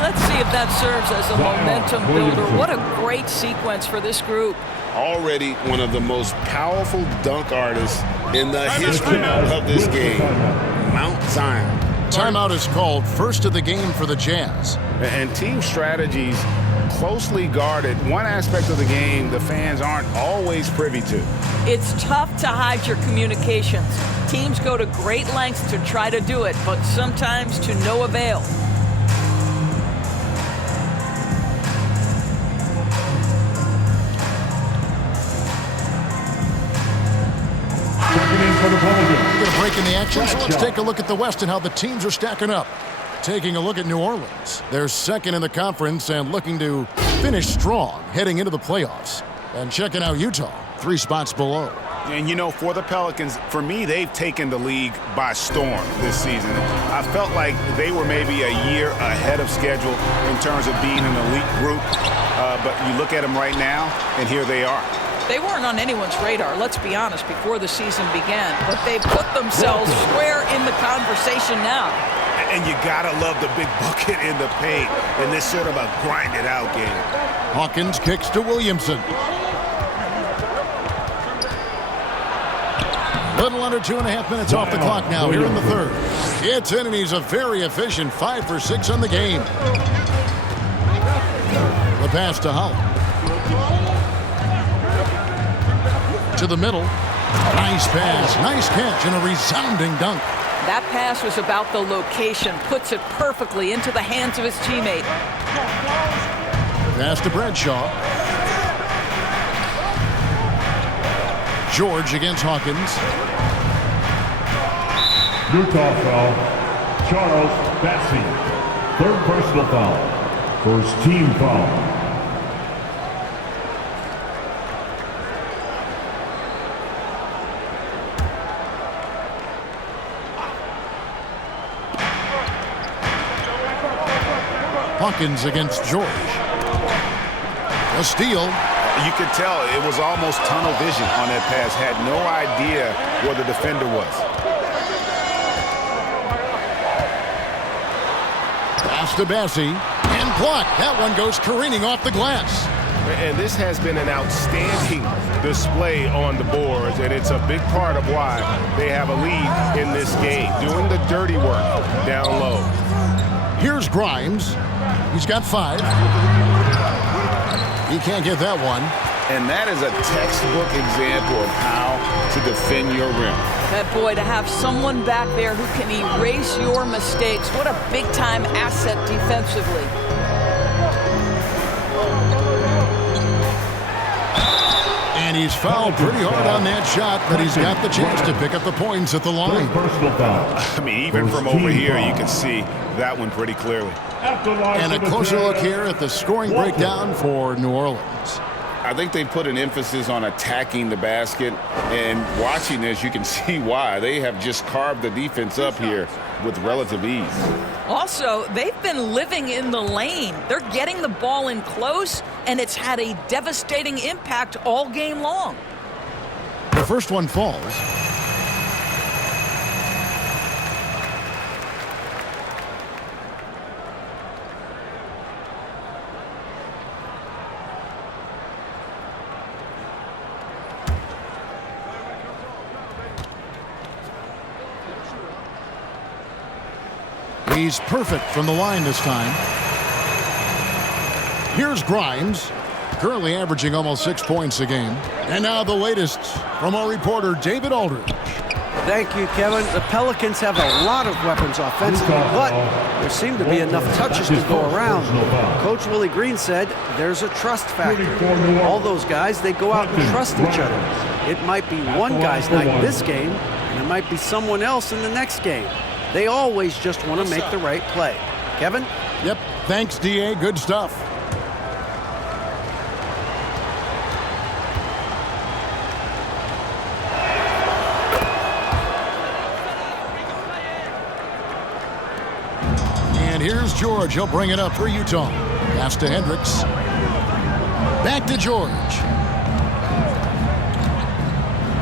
Let's see if that serves as a momentum builder. What a great sequence for this group. Already one of the most powerful dunk artists in the history of this game. Mount Zion. Timeout is called, first of the game for the Jazz. And team strategies closely guarded. One aspect of the game the fans aren't always privy to. It's tough to hide your communications. Teams go to great lengths to try to do it, but sometimes to no avail. For the Pelicans. We're going to break in the action, so let's take a look at the West and how the teams are stacking up. Taking a look at New Orleans. They're second in the conference and looking to finish strong heading into the playoffs. And checking out Utah, 3 spots below. And, you know, for the Pelicans, for me, they've taken the league by storm this season. I felt like they were maybe a year ahead of schedule in terms of being an elite group. But you look at them right now, and here they are. They weren't on anyone's radar, let's be honest, before the season began. But they've put themselves square in the conversation now. And you gotta love the big bucket in the paint in this sort of a grind-it-out game. Hawkins kicks to Williamson. Little under 2.5 minutes off the clock now here in the third. It's in, and he's a very efficient 5 for 6 on the game. The pass to Holland. To the middle. Nice pass, nice catch, and a resounding dunk. That pass was about the location, puts it perfectly into the hands of his teammate. Pass to Bradshaw. George against Hawkins. Utah foul. Charles Bassey. 3rd personal foul. 1st team foul. Hawkins against George. A steal. You could tell it was almost tunnel vision on that pass. Had no idea where the defender was. Pass to Bassey. And blocked. That one goes careening off the glass. And this has been an outstanding display on the boards, and it's a big part of why they have a lead in this game, doing the dirty work down low. Here's Grimes. He's got 5. He can't get that one. And that is a textbook example of how to defend your rim. That boy, to have someone back there who can erase your mistakes, what a big-time asset defensively. And he's fouled pretty hard on that shot, but he's got the chance to pick up the points at the line. I mean, even from over here, you can see that one pretty clearly. And a closer look here at the scoring breakdown for New Orleans. I think they put an emphasis on attacking the basket, and watching this, you can see why. They have just carved the defense up here with relative ease. Also, they've been living in the lane. They're getting the ball in close, and it's had a devastating impact all game long. The first one falls. He's perfect from the line this time. Here's Grimes, currently averaging almost 6 points a game. And now the latest from our reporter, David Aldridge. Thank you, Kevin. The Pelicans have a lot of weapons offensively, but there seem to be enough touches to go around. Coach Willie Green said there's a trust factor. All those guys, they go out and trust each other. It might be one guy's night this game, and it might be someone else in the next game. They always just want to make the right play. Kevin? Yep. Thanks, D.A. Good stuff. And here's George. He'll bring it up for Utah. Pass to Hendricks. Back to George.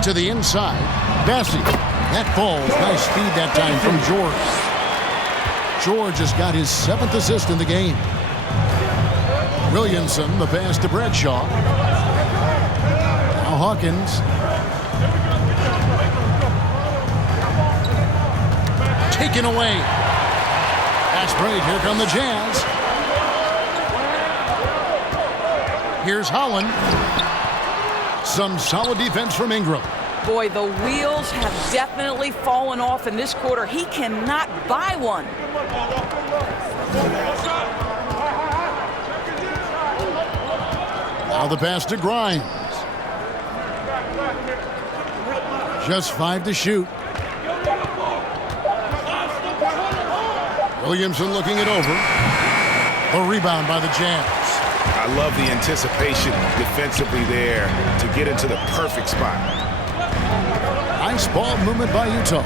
To the inside. Bessie. That falls. Nice speed that time from George. George has got his 7th assist in the game. Williamson, the pass to Bradshaw. Now Hawkins. Taken away. That's great. Here come the Jazz. Here's Holland. Some solid defense from Ingram. Boy, the wheels have definitely fallen off in this quarter. He cannot buy one. Now the pass to Grimes. Just 5 to shoot. Williamson looking it over. A rebound by the Jazz. I love the anticipation defensively there to get into the perfect spot. Nice ball movement by Utah.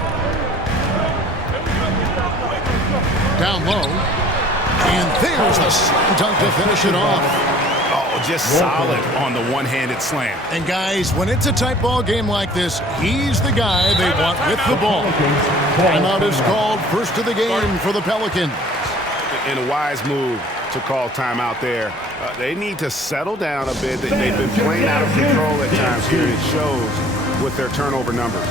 Down low. And there's the slam dunk to finish it off. Oh, just solid on the one-handed slam. And guys, when it's a tight ball game like this, he's the guy they want with the ball. Timeout is called, first of the game for the Pelicans. In a wise move to call timeout there. They need to settle down a bit. They've been playing out of control at times here. It shows with their turnover numbers.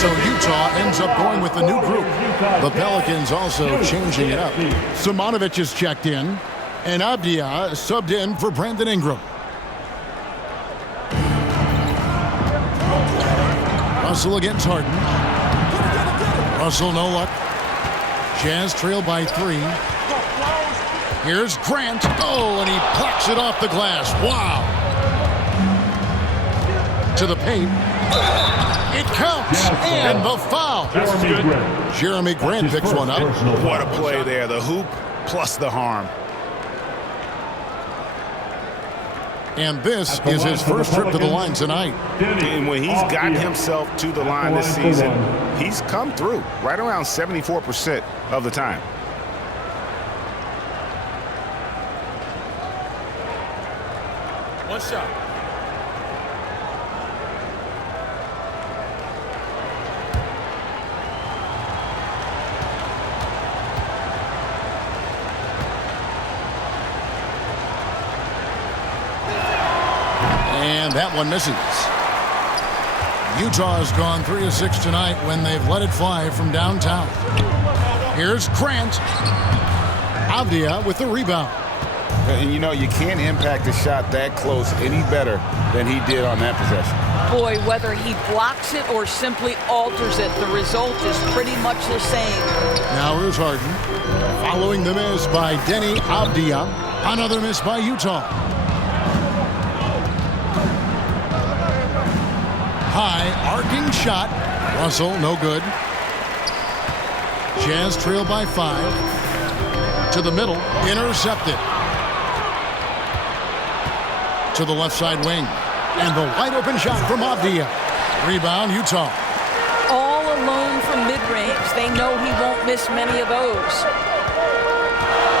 So Utah ends up going with the new group. The Pelicans also changing it up. Simonovic is checked in, and Avdia subbed in for Brandon Ingram. Russell against Harden. Russell no luck. Jazz trail by 3. Here's Grant. Oh, and he plucks it off the glass. Wow. To the paint. It counts. And the foul. Jeremy Grant picks one up. What a play there. The hoop plus the harm. And this is his first trip to the line tonight. And when he's gotten himself to the line this season, he's come through right around 74% of the time. One shot. And that one misses. Utah has gone 3 of 6 tonight when they've let it fly from downtown. Here's Grant. Avdia with the rebound. And you know, you can't impact a shot that close any better than he did on that possession. Boy, whether he blocks it or simply alters it, the result is pretty much the same. Now here's Harden. Following the miss by Denny Avdia. Another miss by Utah. High arcing shot. Russell, no good. Jazz trail by 5. To the middle, intercepted. To the left side wing. And the wide open shot from Avdia. Rebound, Utah. All alone from mid-range. They know he won't miss many of those.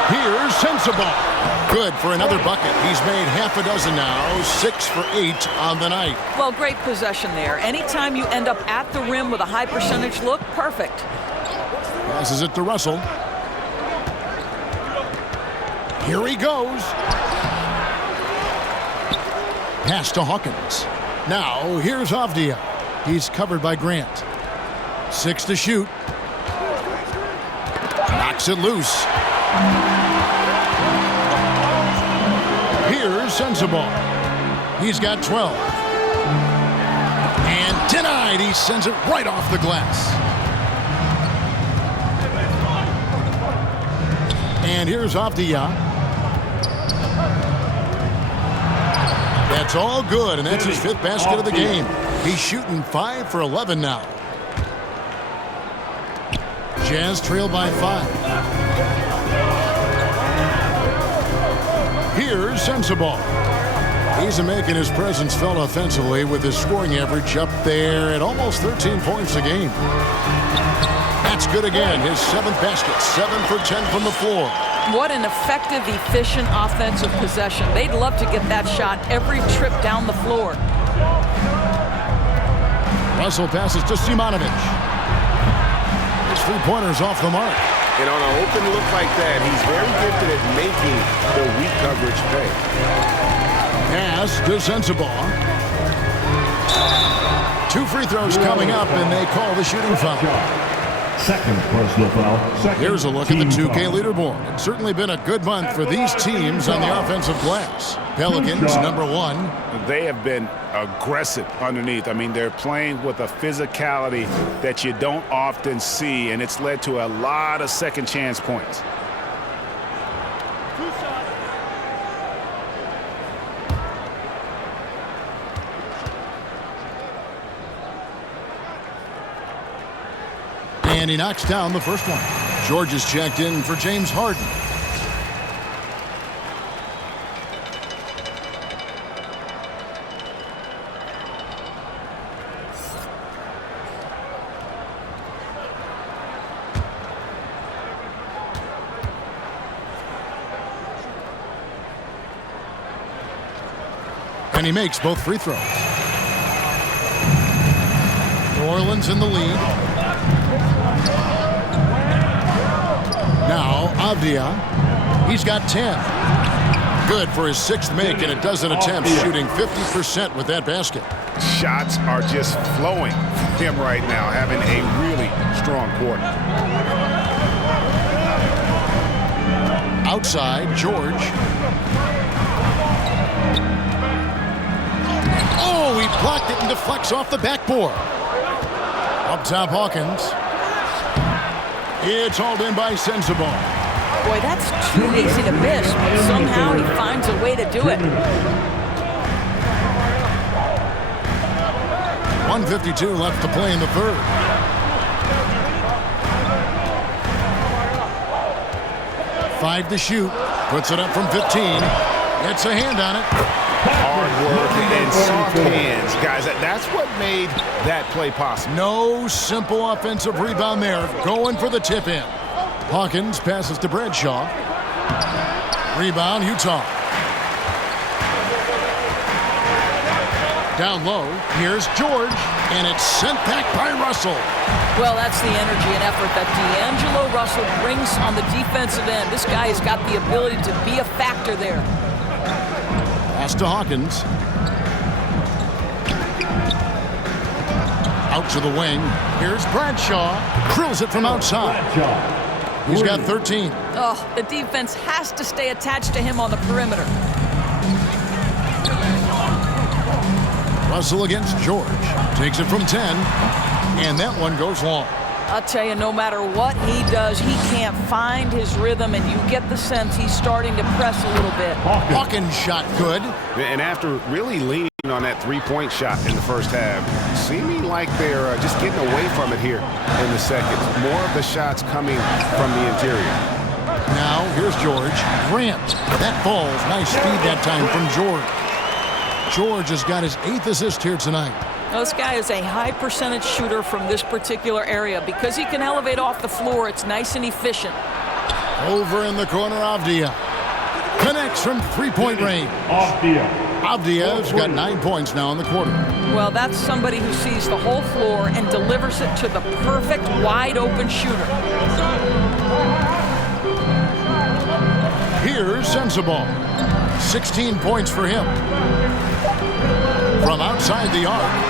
Here's Sensabaugh. Good for another bucket. He's made half a dozen now, 6 for 8 on the night. Well, great possession there. Anytime you end up at the rim with a high percentage look, perfect. Passes it to Russell. Here he goes. Pass to Hawkins. Now, here's Avdia. He's covered by Grant. 6 to shoot. Knocks it loose. Here's Sensabaugh. He's got 12. And denied. He sends it right off the glass. And here's Avdia. That's all good, and that's his 5th basket of the game. He's shooting 5 for 11 now. Jazz trail by 5. Here's Sensabaugh. He's making his presence felt offensively with his scoring average up there at almost 13 points a game. That's good again. His 7th basket, 7 for 10 from the floor. What an effective, efficient offensive possession. They'd love to get that shot every trip down the floor. Russell passes to Simonovic. His three-pointers off the mark. And on an open look like that, he's very gifted at making the weak coverage pay. Pass to Sensabaugh. 2 free throws coming up, and they call the shooting foul. Second personal foul. Here's a look at the 2K leaderboard. It's certainly been a good month for these teams on the offensive glass. Pelicans, number 1. They have been aggressive underneath. I mean, they're playing with a physicality that you don't often see, and it's led to a lot of second chance points. And he knocks down the first one. George is checked in for James Harden. And he makes both free throws. New Orleans in the lead. Now, Avdia, he's got 10. Good for his 6th make and a dozen attempts, shooting 50% with that basket. Shots are just flowing for him right now, having a really strong quarter. Outside, George. Oh, he blocked it and deflects off the backboard. Up top, Hawkins. It's hauled in by Sensabaugh. Boy, that's too easy to miss, but somehow he finds a way to do it. 1:52 left to play in the third. Five to shoot. Puts it up from 15. Gets a hand on it. Hard work and soft hands, guys. That's what made that play possible. No simple offensive rebound there. Going for the tip-in. Hawkins passes to Bradshaw. Rebound, Utah. Down low, here's George, and it's sent back by Russell. Well, that's the energy and effort that D'Angelo Russell brings on the defensive end. This guy has got the ability to be a factor there. Pass to Hawkins. Out to the wing. Here's Bradshaw. Drills it from outside. He's got 13. Oh, the defense has to stay attached to him on the perimeter. Russell against George. Takes it from 10. And that one goes long. I'll tell you, no matter what he does, he can't find his rhythm, and you get the sense he's starting to press a little bit. Hawkins shot good. And after really leaning on that three-point shot in the first half, seeming like they're just getting away from it here in the second. More of the shots coming from the interior. Now, here's George. Grant. That falls. Nice speed that time from George. George has got his 8th assist here tonight. This guy is a high percentage shooter from this particular area. Because he can elevate off the floor, it's nice and efficient. Over in the corner, Avdia. Connects from three-point range. Avdia's got 9 points now in the quarter. Well, that's somebody who sees the whole floor and delivers it to the perfect wide-open shooter. Here's Sensabaugh. 16 points for him. From outside the arc.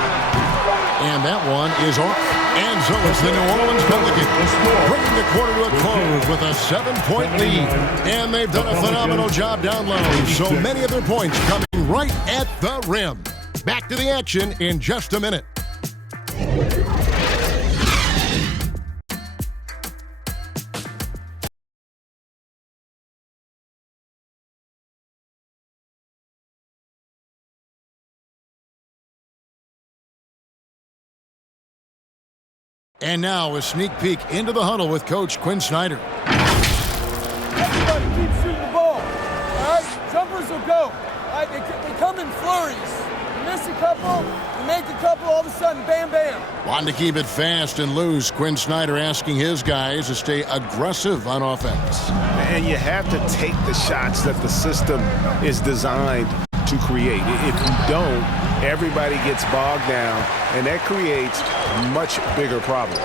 And that one is off. And so it's the New Orleans Pelicans bringing the quarter to a close with a 7-point lead. And they've done a phenomenal job down low. So many of their points coming right at the rim. Back to the action in just a minute. And now a sneak peek into the huddle with Coach Quinn Snyder. Everybody keep shooting the ball. All right? Jumpers will go. All right? They come in flurries. You miss a couple, you make a couple, all of a sudden, bam, bam. Wanting to keep it fast and loose, Quinn Snyder asking his guys to stay aggressive on offense. And you have to take the shots that the system is designed to create. If you don't, everybody gets bogged down, and that creates much bigger problems.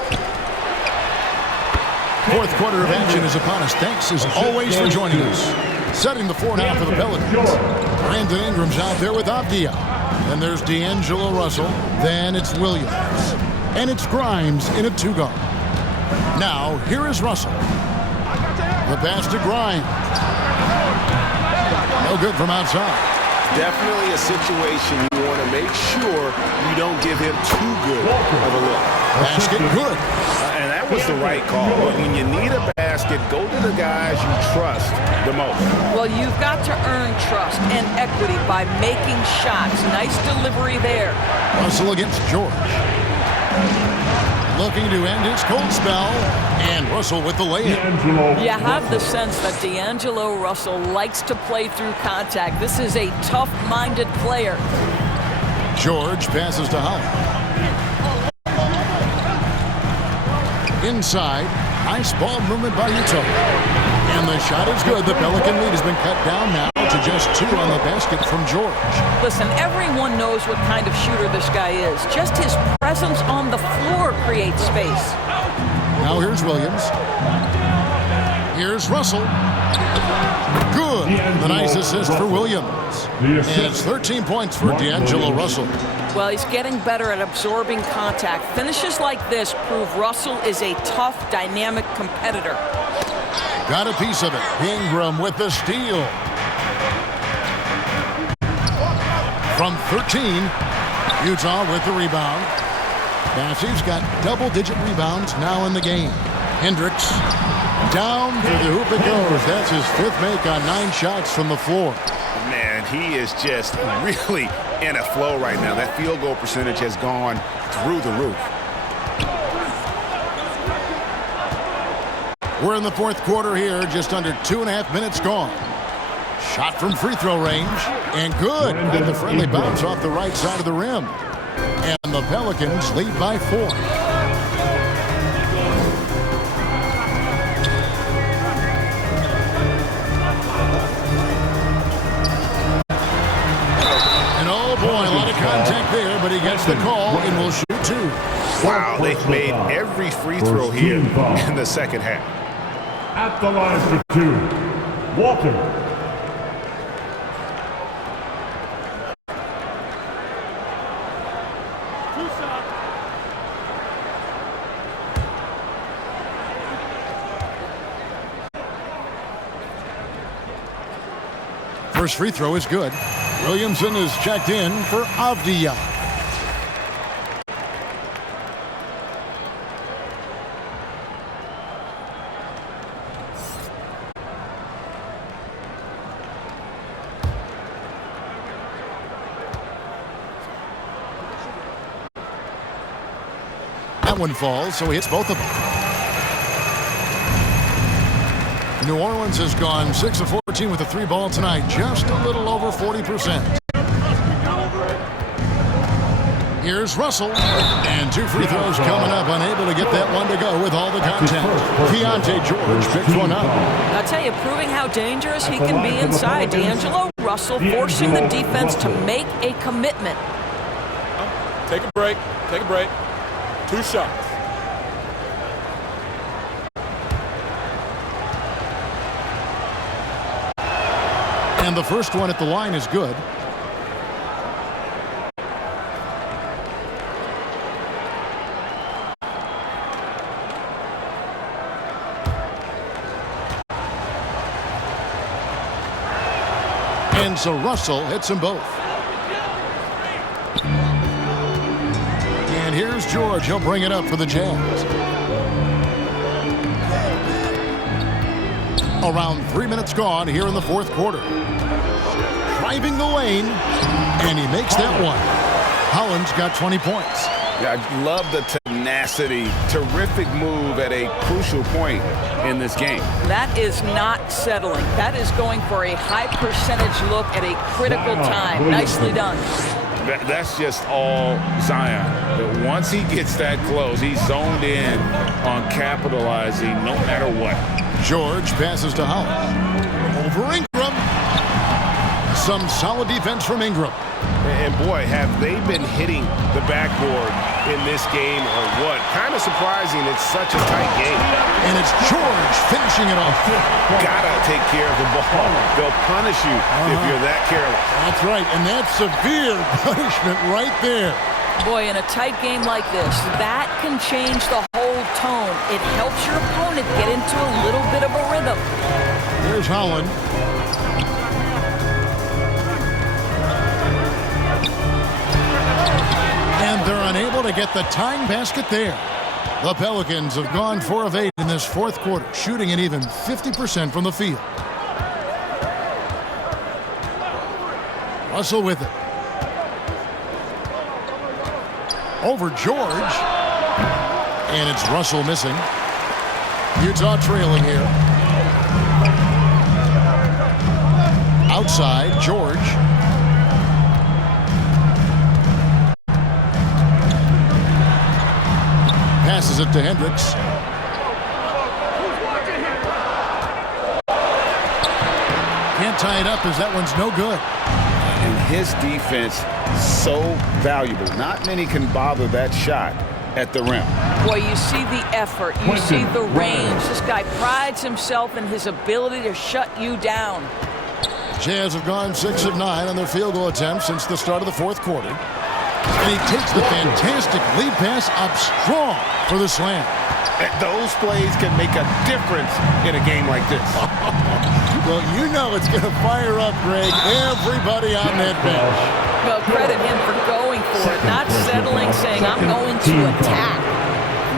Fourth quarter of action is upon us. Thanks as always for joining us. Setting the floor now for the Pelicans. Brandon Ingram's out there with Avdia. Then there's D'Angelo Russell. Then it's Williams. And it's Grimes in a two-guard. Now, here is Russell. The pass to Grimes. No good from outside. Definitely a situation you want to make sure you don't give him too good of a look. Basket good. And that was the right call. But when you need a basket, go to the guys you trust the most. Well, you've got to earn trust and equity by making shots. Nice delivery there. Russell against George. Looking to end his cold spell. And Russell with the layup. You have the sense that D'Angelo Russell likes to play through contact. This is a tough-minded player. George passes to Holland. Inside. Nice ball movement by Utah. And the shot is good. The Pelican lead has been cut down now to just 2 on the basket from George. Listen, everyone knows what kind of shooter this guy is. Just his presence on the floor creates space. Now here's Williams. Here's Russell. Good. The nice assist for Williams. And it's 13 points for D'Angelo Russell. Well, he's getting better at absorbing contact. Finishes like this prove Russell is a tough, dynamic competitor. Got a piece of it. Ingram with the steal. From 13, Utah with the rebound. Bassey's got double-digit rebounds now in the game. Hendricks down to the hoop it goes. That's his 5th make on 9 shots from the floor. Man, he is just really in a flow right now. That field goal percentage has gone through the roof. We're in the fourth quarter here, just under 2.5 minutes gone. Shot from free throw range, and good. And the friendly bounce off the right side of the rim. And the Pelicans lead by 4. And oh boy, a lot of contact there, but he gets the call and will shoot 2. Wow, they've made every free throw here in the second half. At the line for 2, Walter. First free throw is good. Williamson is checked in for Avdia. That one falls, so he hits both of them. New Orleans has gone 6 of 14 with a 3-ball tonight, just a little over 40%. Here's Russell, and 2 free throws coming up, unable to get that one to go with all the contact. Keontae George picks one up. I'll tell you, proving how dangerous he can be inside. D'Angelo Russell forcing the defense to make a commitment. Take a break. Take a break. 2 shots. And the first one at the line is good. And so Russell hits them both. And here's George. He'll bring it up for the Jazz. Around 3 minutes gone here in the fourth quarter. Driving the lane, and he makes that one. Holland's got 20 points. Yeah, I love the tenacity. Terrific move at a crucial point in this game. That is not settling. That is going for a high percentage look at a critical time. Nicely done. That's just all Zion. But once he gets that close, he's zoned in on capitalizing no matter what. George passes to Holland. Over Ingram. Some solid defense from Ingram. And boy, have they been hitting the backboard in this game or what? Kind of surprising. It's such a tight game. And it's George finishing it off. Gotta take care of the ball. They'll punish you if you're that careless. That's right, and that's severe punishment right there. Boy, in a tight game like this, that can change the whole tone. It helps your opponent get into a little bit of a rhythm. Here's Holland. And they're unable to get the tying basket there. The Pelicans have gone 4 of 8 in this fourth quarter, shooting at even 50% from the field. Russell with it. Over George. And it's Russell missing. Utah trailing here. Outside, George. Passes it to Hendricks. Can't tie it up as that one's no good. And his defense so valuable. Not many can bother that shot at the rim. Boy, you see the effort. You see the range. This guy prides himself in his ability to shut you down. Jazz have gone 6 of 9 on their field goal attempts since the start of the fourth quarter. And he takes the fantastic lead pass up strong for the slam. Those plays can make a difference in a game like this. Well, you know it's going to fire up, Greg, everybody on that bench. Well, credit him for going for it, not settling, saying, I'm going to attack.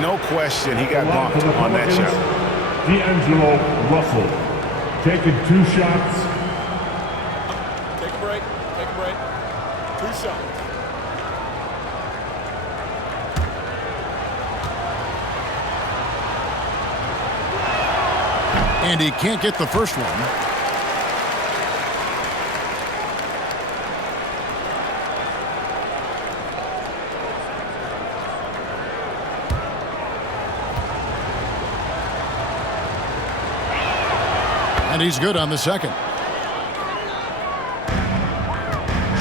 No question, he got bumped on that shot. D'Angelo Russell taking 2 shots. Take a break. Take a break. 2 shots. And he can't get the first one. And he's good on the second.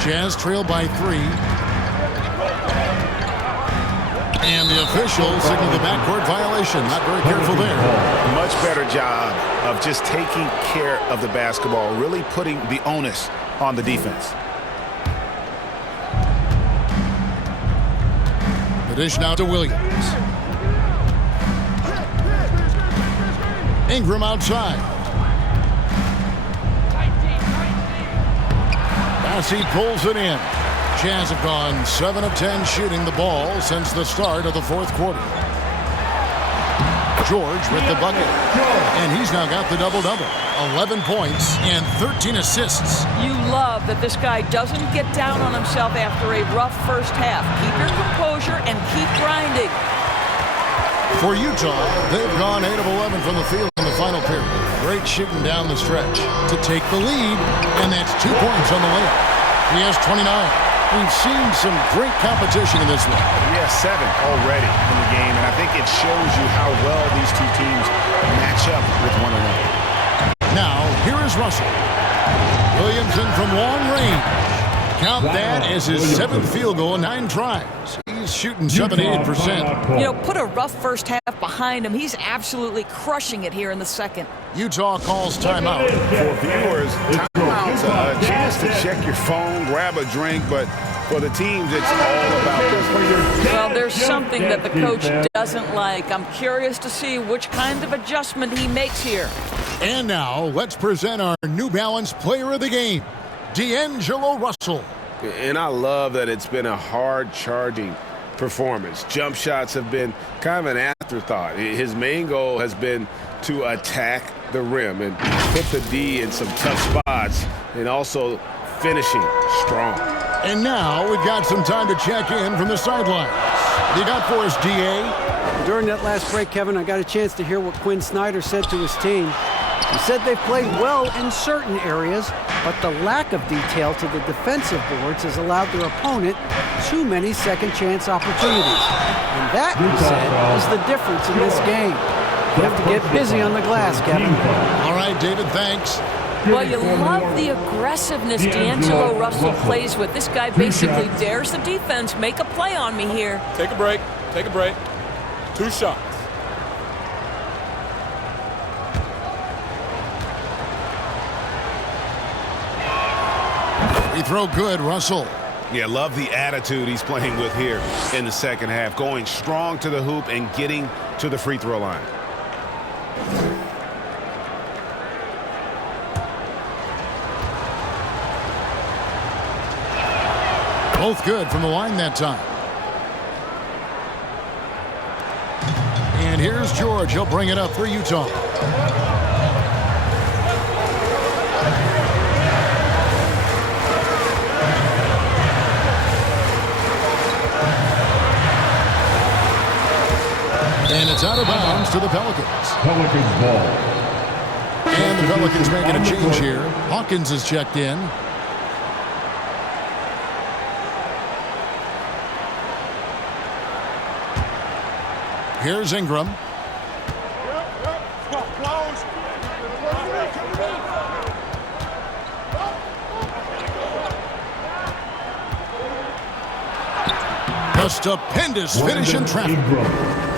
Jazz trail by 3. And the official signaled the backcourt violation. Not very careful there. Much better job of just taking care of the basketball, really putting the onus on the defense. The dish now to Williams. Ingram outside. As he pulls it in. Jazz have gone 7 of 10 shooting the ball since the start of the fourth quarter. George with the bucket. And he's now got the double-double. 11 points and 13 assists. You love that this guy doesn't get down on himself after a rough first half. Keep your composure and keep grinding. For Utah, they've gone 8 of 11 from the field in the final period. Great shooting down the stretch to take the lead, and that's 2 points on the layup. He has 29. We've seen some great competition in this one. He has 7 already in the game, and I think it shows you how well these two teams match up with one another. Now, here is Russell. Williamson from long range. Count that as his 7th field goal in 9 tries. He's shooting 78%. You know, put a rough first half behind him. He's absolutely crushing it here in the second. Utah calls timeout. For viewers, timeout's a chance to check your phone, grab a drink, but for the teams, it's all about this. Well, there's something that the coach doesn't like. I'm curious to see which kind of adjustment he makes here. And now, let's present our New Balance player of the game, D'Angelo Russell. And I love that it's been a hard-charging performance. Jump shots have been kind of an afterthought. His main goal has been to attack the rim and put the D in some tough spots and also finishing strong. And now we've got some time to check in from the sidelines. You got for us, D.A.? During that last break, Kevin, I got a chance to hear what Quinn Snyder said to his team. He said they've played well in certain areas, but the lack of detail to the defensive boards has allowed their opponent too many second-chance opportunities. And that, he said, is the difference in this game. You have to get busy on the glass, Kevin. All right, David, thanks. Well, you love the aggressiveness D'Angelo Russell plays with. This guy basically dares the defense. Make a play on me here. Take a break. Take a break. 2 shots. Free throw good, Russell. Yeah, love the attitude he's playing with here in the second half. Going strong to the hoop and getting to the free throw line. Both good from the line that time. And here's George. He'll bring it up for Utah. And it's out of bounds to the Pelicans. Pelicans ball. And the Pelicans making a change here. Hawkins is checked in. Here's Ingram. A stupendous finish in traffic.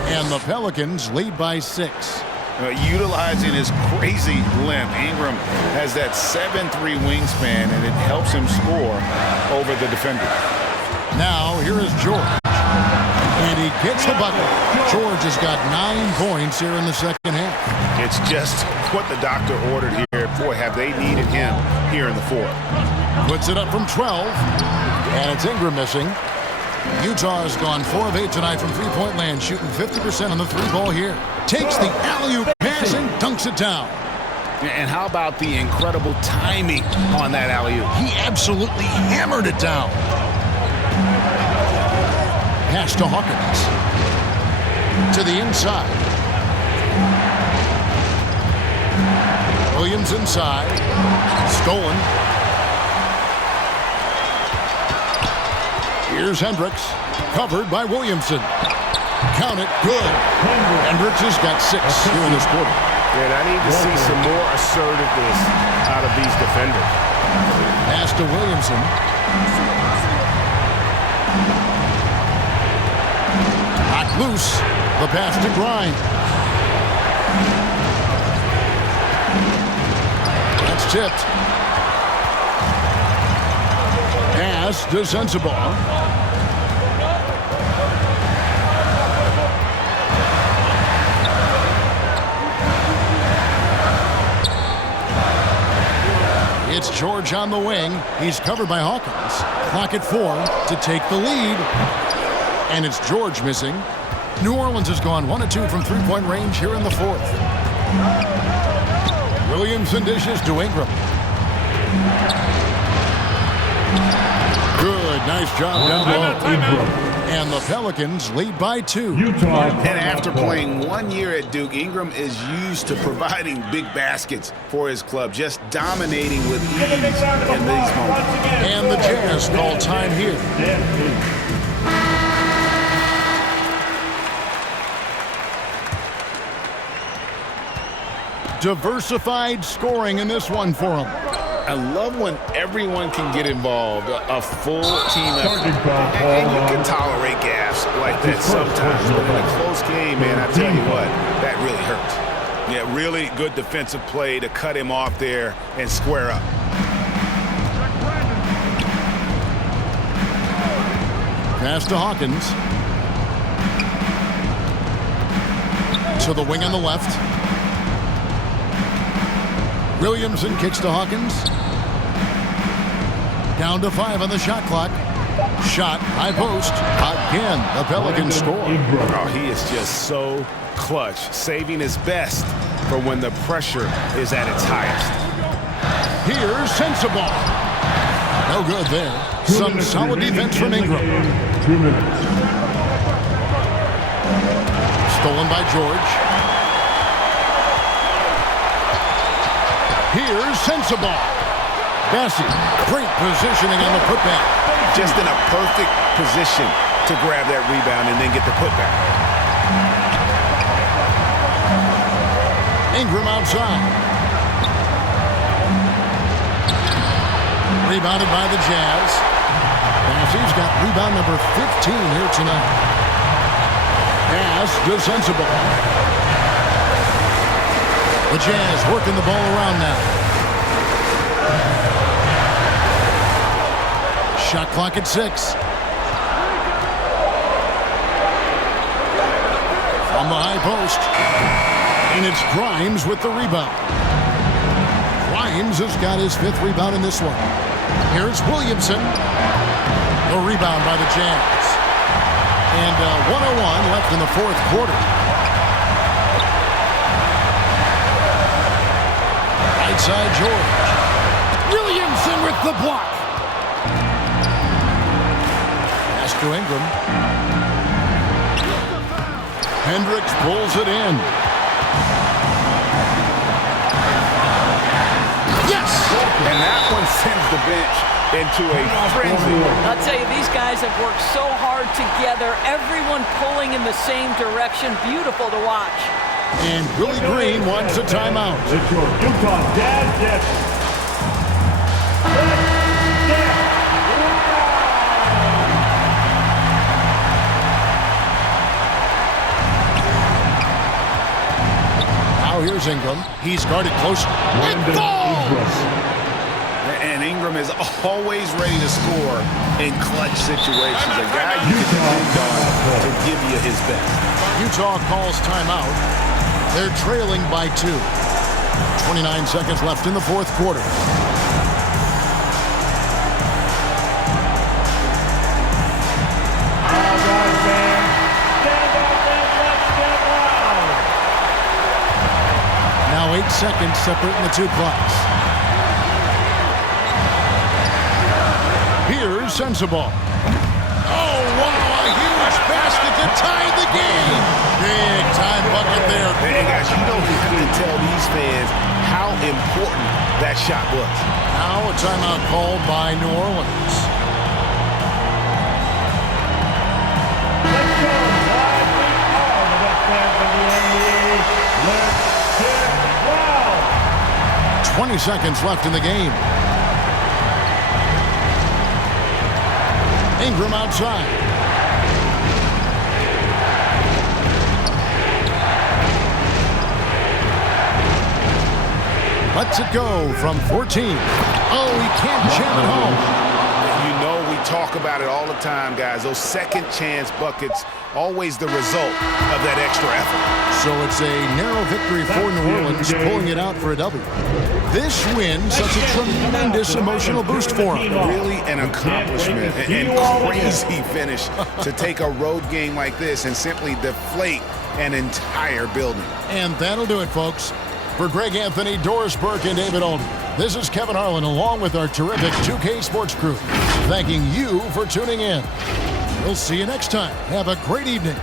And the Pelicans lead by 6. Utilizing his crazy length, Ingram has that 7'3" wingspan, and it helps him score over the defender. Now, here is George. And he gets the bucket. George has got 9 points here in the second half. It's just what the doctor ordered here. Boy, have they needed him here in the fourth. Puts it up from 12. And it's Ingram missing. Utah has gone 4 of 8 tonight from three-point land, shooting 50% on the 3-ball here. Takes the alley-oop pass and dunks it down. And how about the incredible timing on that alley-oop? He absolutely hammered it down. Pass to Hawkins. To the inside. Williams inside. Stolen. Here's Hendricks. Covered by Williamson. Count it. Good. Hendricks has got 6 here in this quarter. And I need to see some more assertiveness out of these defenders. Pass to Williamson. Hot loose. The pass to Grimes. That's tipped. Pass to Sensabaugh. It's George on the wing. He's covered by Hawkins. Clock at 4 to take the lead. And it's George missing. New Orleans has gone 1 of 2 from three-point range here in the fourth. Williamson dishes to Ingram. Good, nice job down low. And the Pelicans lead by 2. Utah. And after playing 1 year at Duke, Ingram is used to providing big baskets for his club, just dominating with ease in these moments. And the Jazz call time here. Diversified scoring in this one for him. I love when everyone can get involved, a full team effort. And you can tolerate gaffes like that sometimes, but in a close game, man, I tell you what, that really hurts. Yeah, really good defensive play to cut him off there and square up. Pass to Hawkins. To the wing on the left. Williamson kicks to Hawkins. Down to 5 on the shot clock. Shot, high post. Again, the Pelicans score. Oh, he is just so clutch, saving his best for when the pressure is at its highest. Here's Sensabaugh. No good there. Some solid defense from Ingram. 2 minutes. Stolen by George. Here's Sensabaugh. Bessie, great positioning on the putback. Just in a perfect position to grab that rebound and then get the putback. Ingram outside. Rebounded by the Jazz. Bassey's got rebound number 15 here tonight. Pass to Sensible. The Jazz working the ball around now. Shot clock at 6. From the high post. And it's Grimes with the rebound. Grimes has got his 5th rebound in this one. Here's Williamson. The rebound by the Jazz. And 1:01 left in the 4th quarter. Right side George. Williamson with the block. Pass to Ingram. Hendricks pulls it in. Yes! And that one sends the bench into a frenzy. I'll tell you, these guys have worked so hard together. Everyone pulling in the same direction. Beautiful to watch. And Willie Green wants a timeout. It's your Utah Jazz. Now here's Ingram. He's guarded close. It falls! And Ingram is always ready to score in clutch situations. A guy you can depend on to give you his best. Utah calls timeout. They're trailing by 2. 29 seconds left in the 4th quarter. Now 8 seconds separating the 2 clocks. Here's Sensible. Oh, wow, a huge basket to tie the game. Big time bucket there. And guys, you don't have to tell these fans how important that shot was. Now a timeout called by New Orleans. Let's go. Live we are the best fans in the NBA. Let's get wild. 20 seconds left in the game. Ingram outside. Lets it go from 14. Oh, he can't jam it home. You know we talk about it all the time, guys. Those second chance buckets, always the result of that extra effort. So it's a narrow victory for New Orleans, pulling it out for a W. This win, such a tremendous emotional boost for him. Really an accomplishment and crazy finish to take a road game like this and simply deflate an entire building. And that'll do it, folks. For Greg Anthony, Doris Burke, and David Aldridge, this is Kevin Harlan along with our terrific 2K Sports crew, thanking you for tuning in. We'll see you next time. Have a great evening.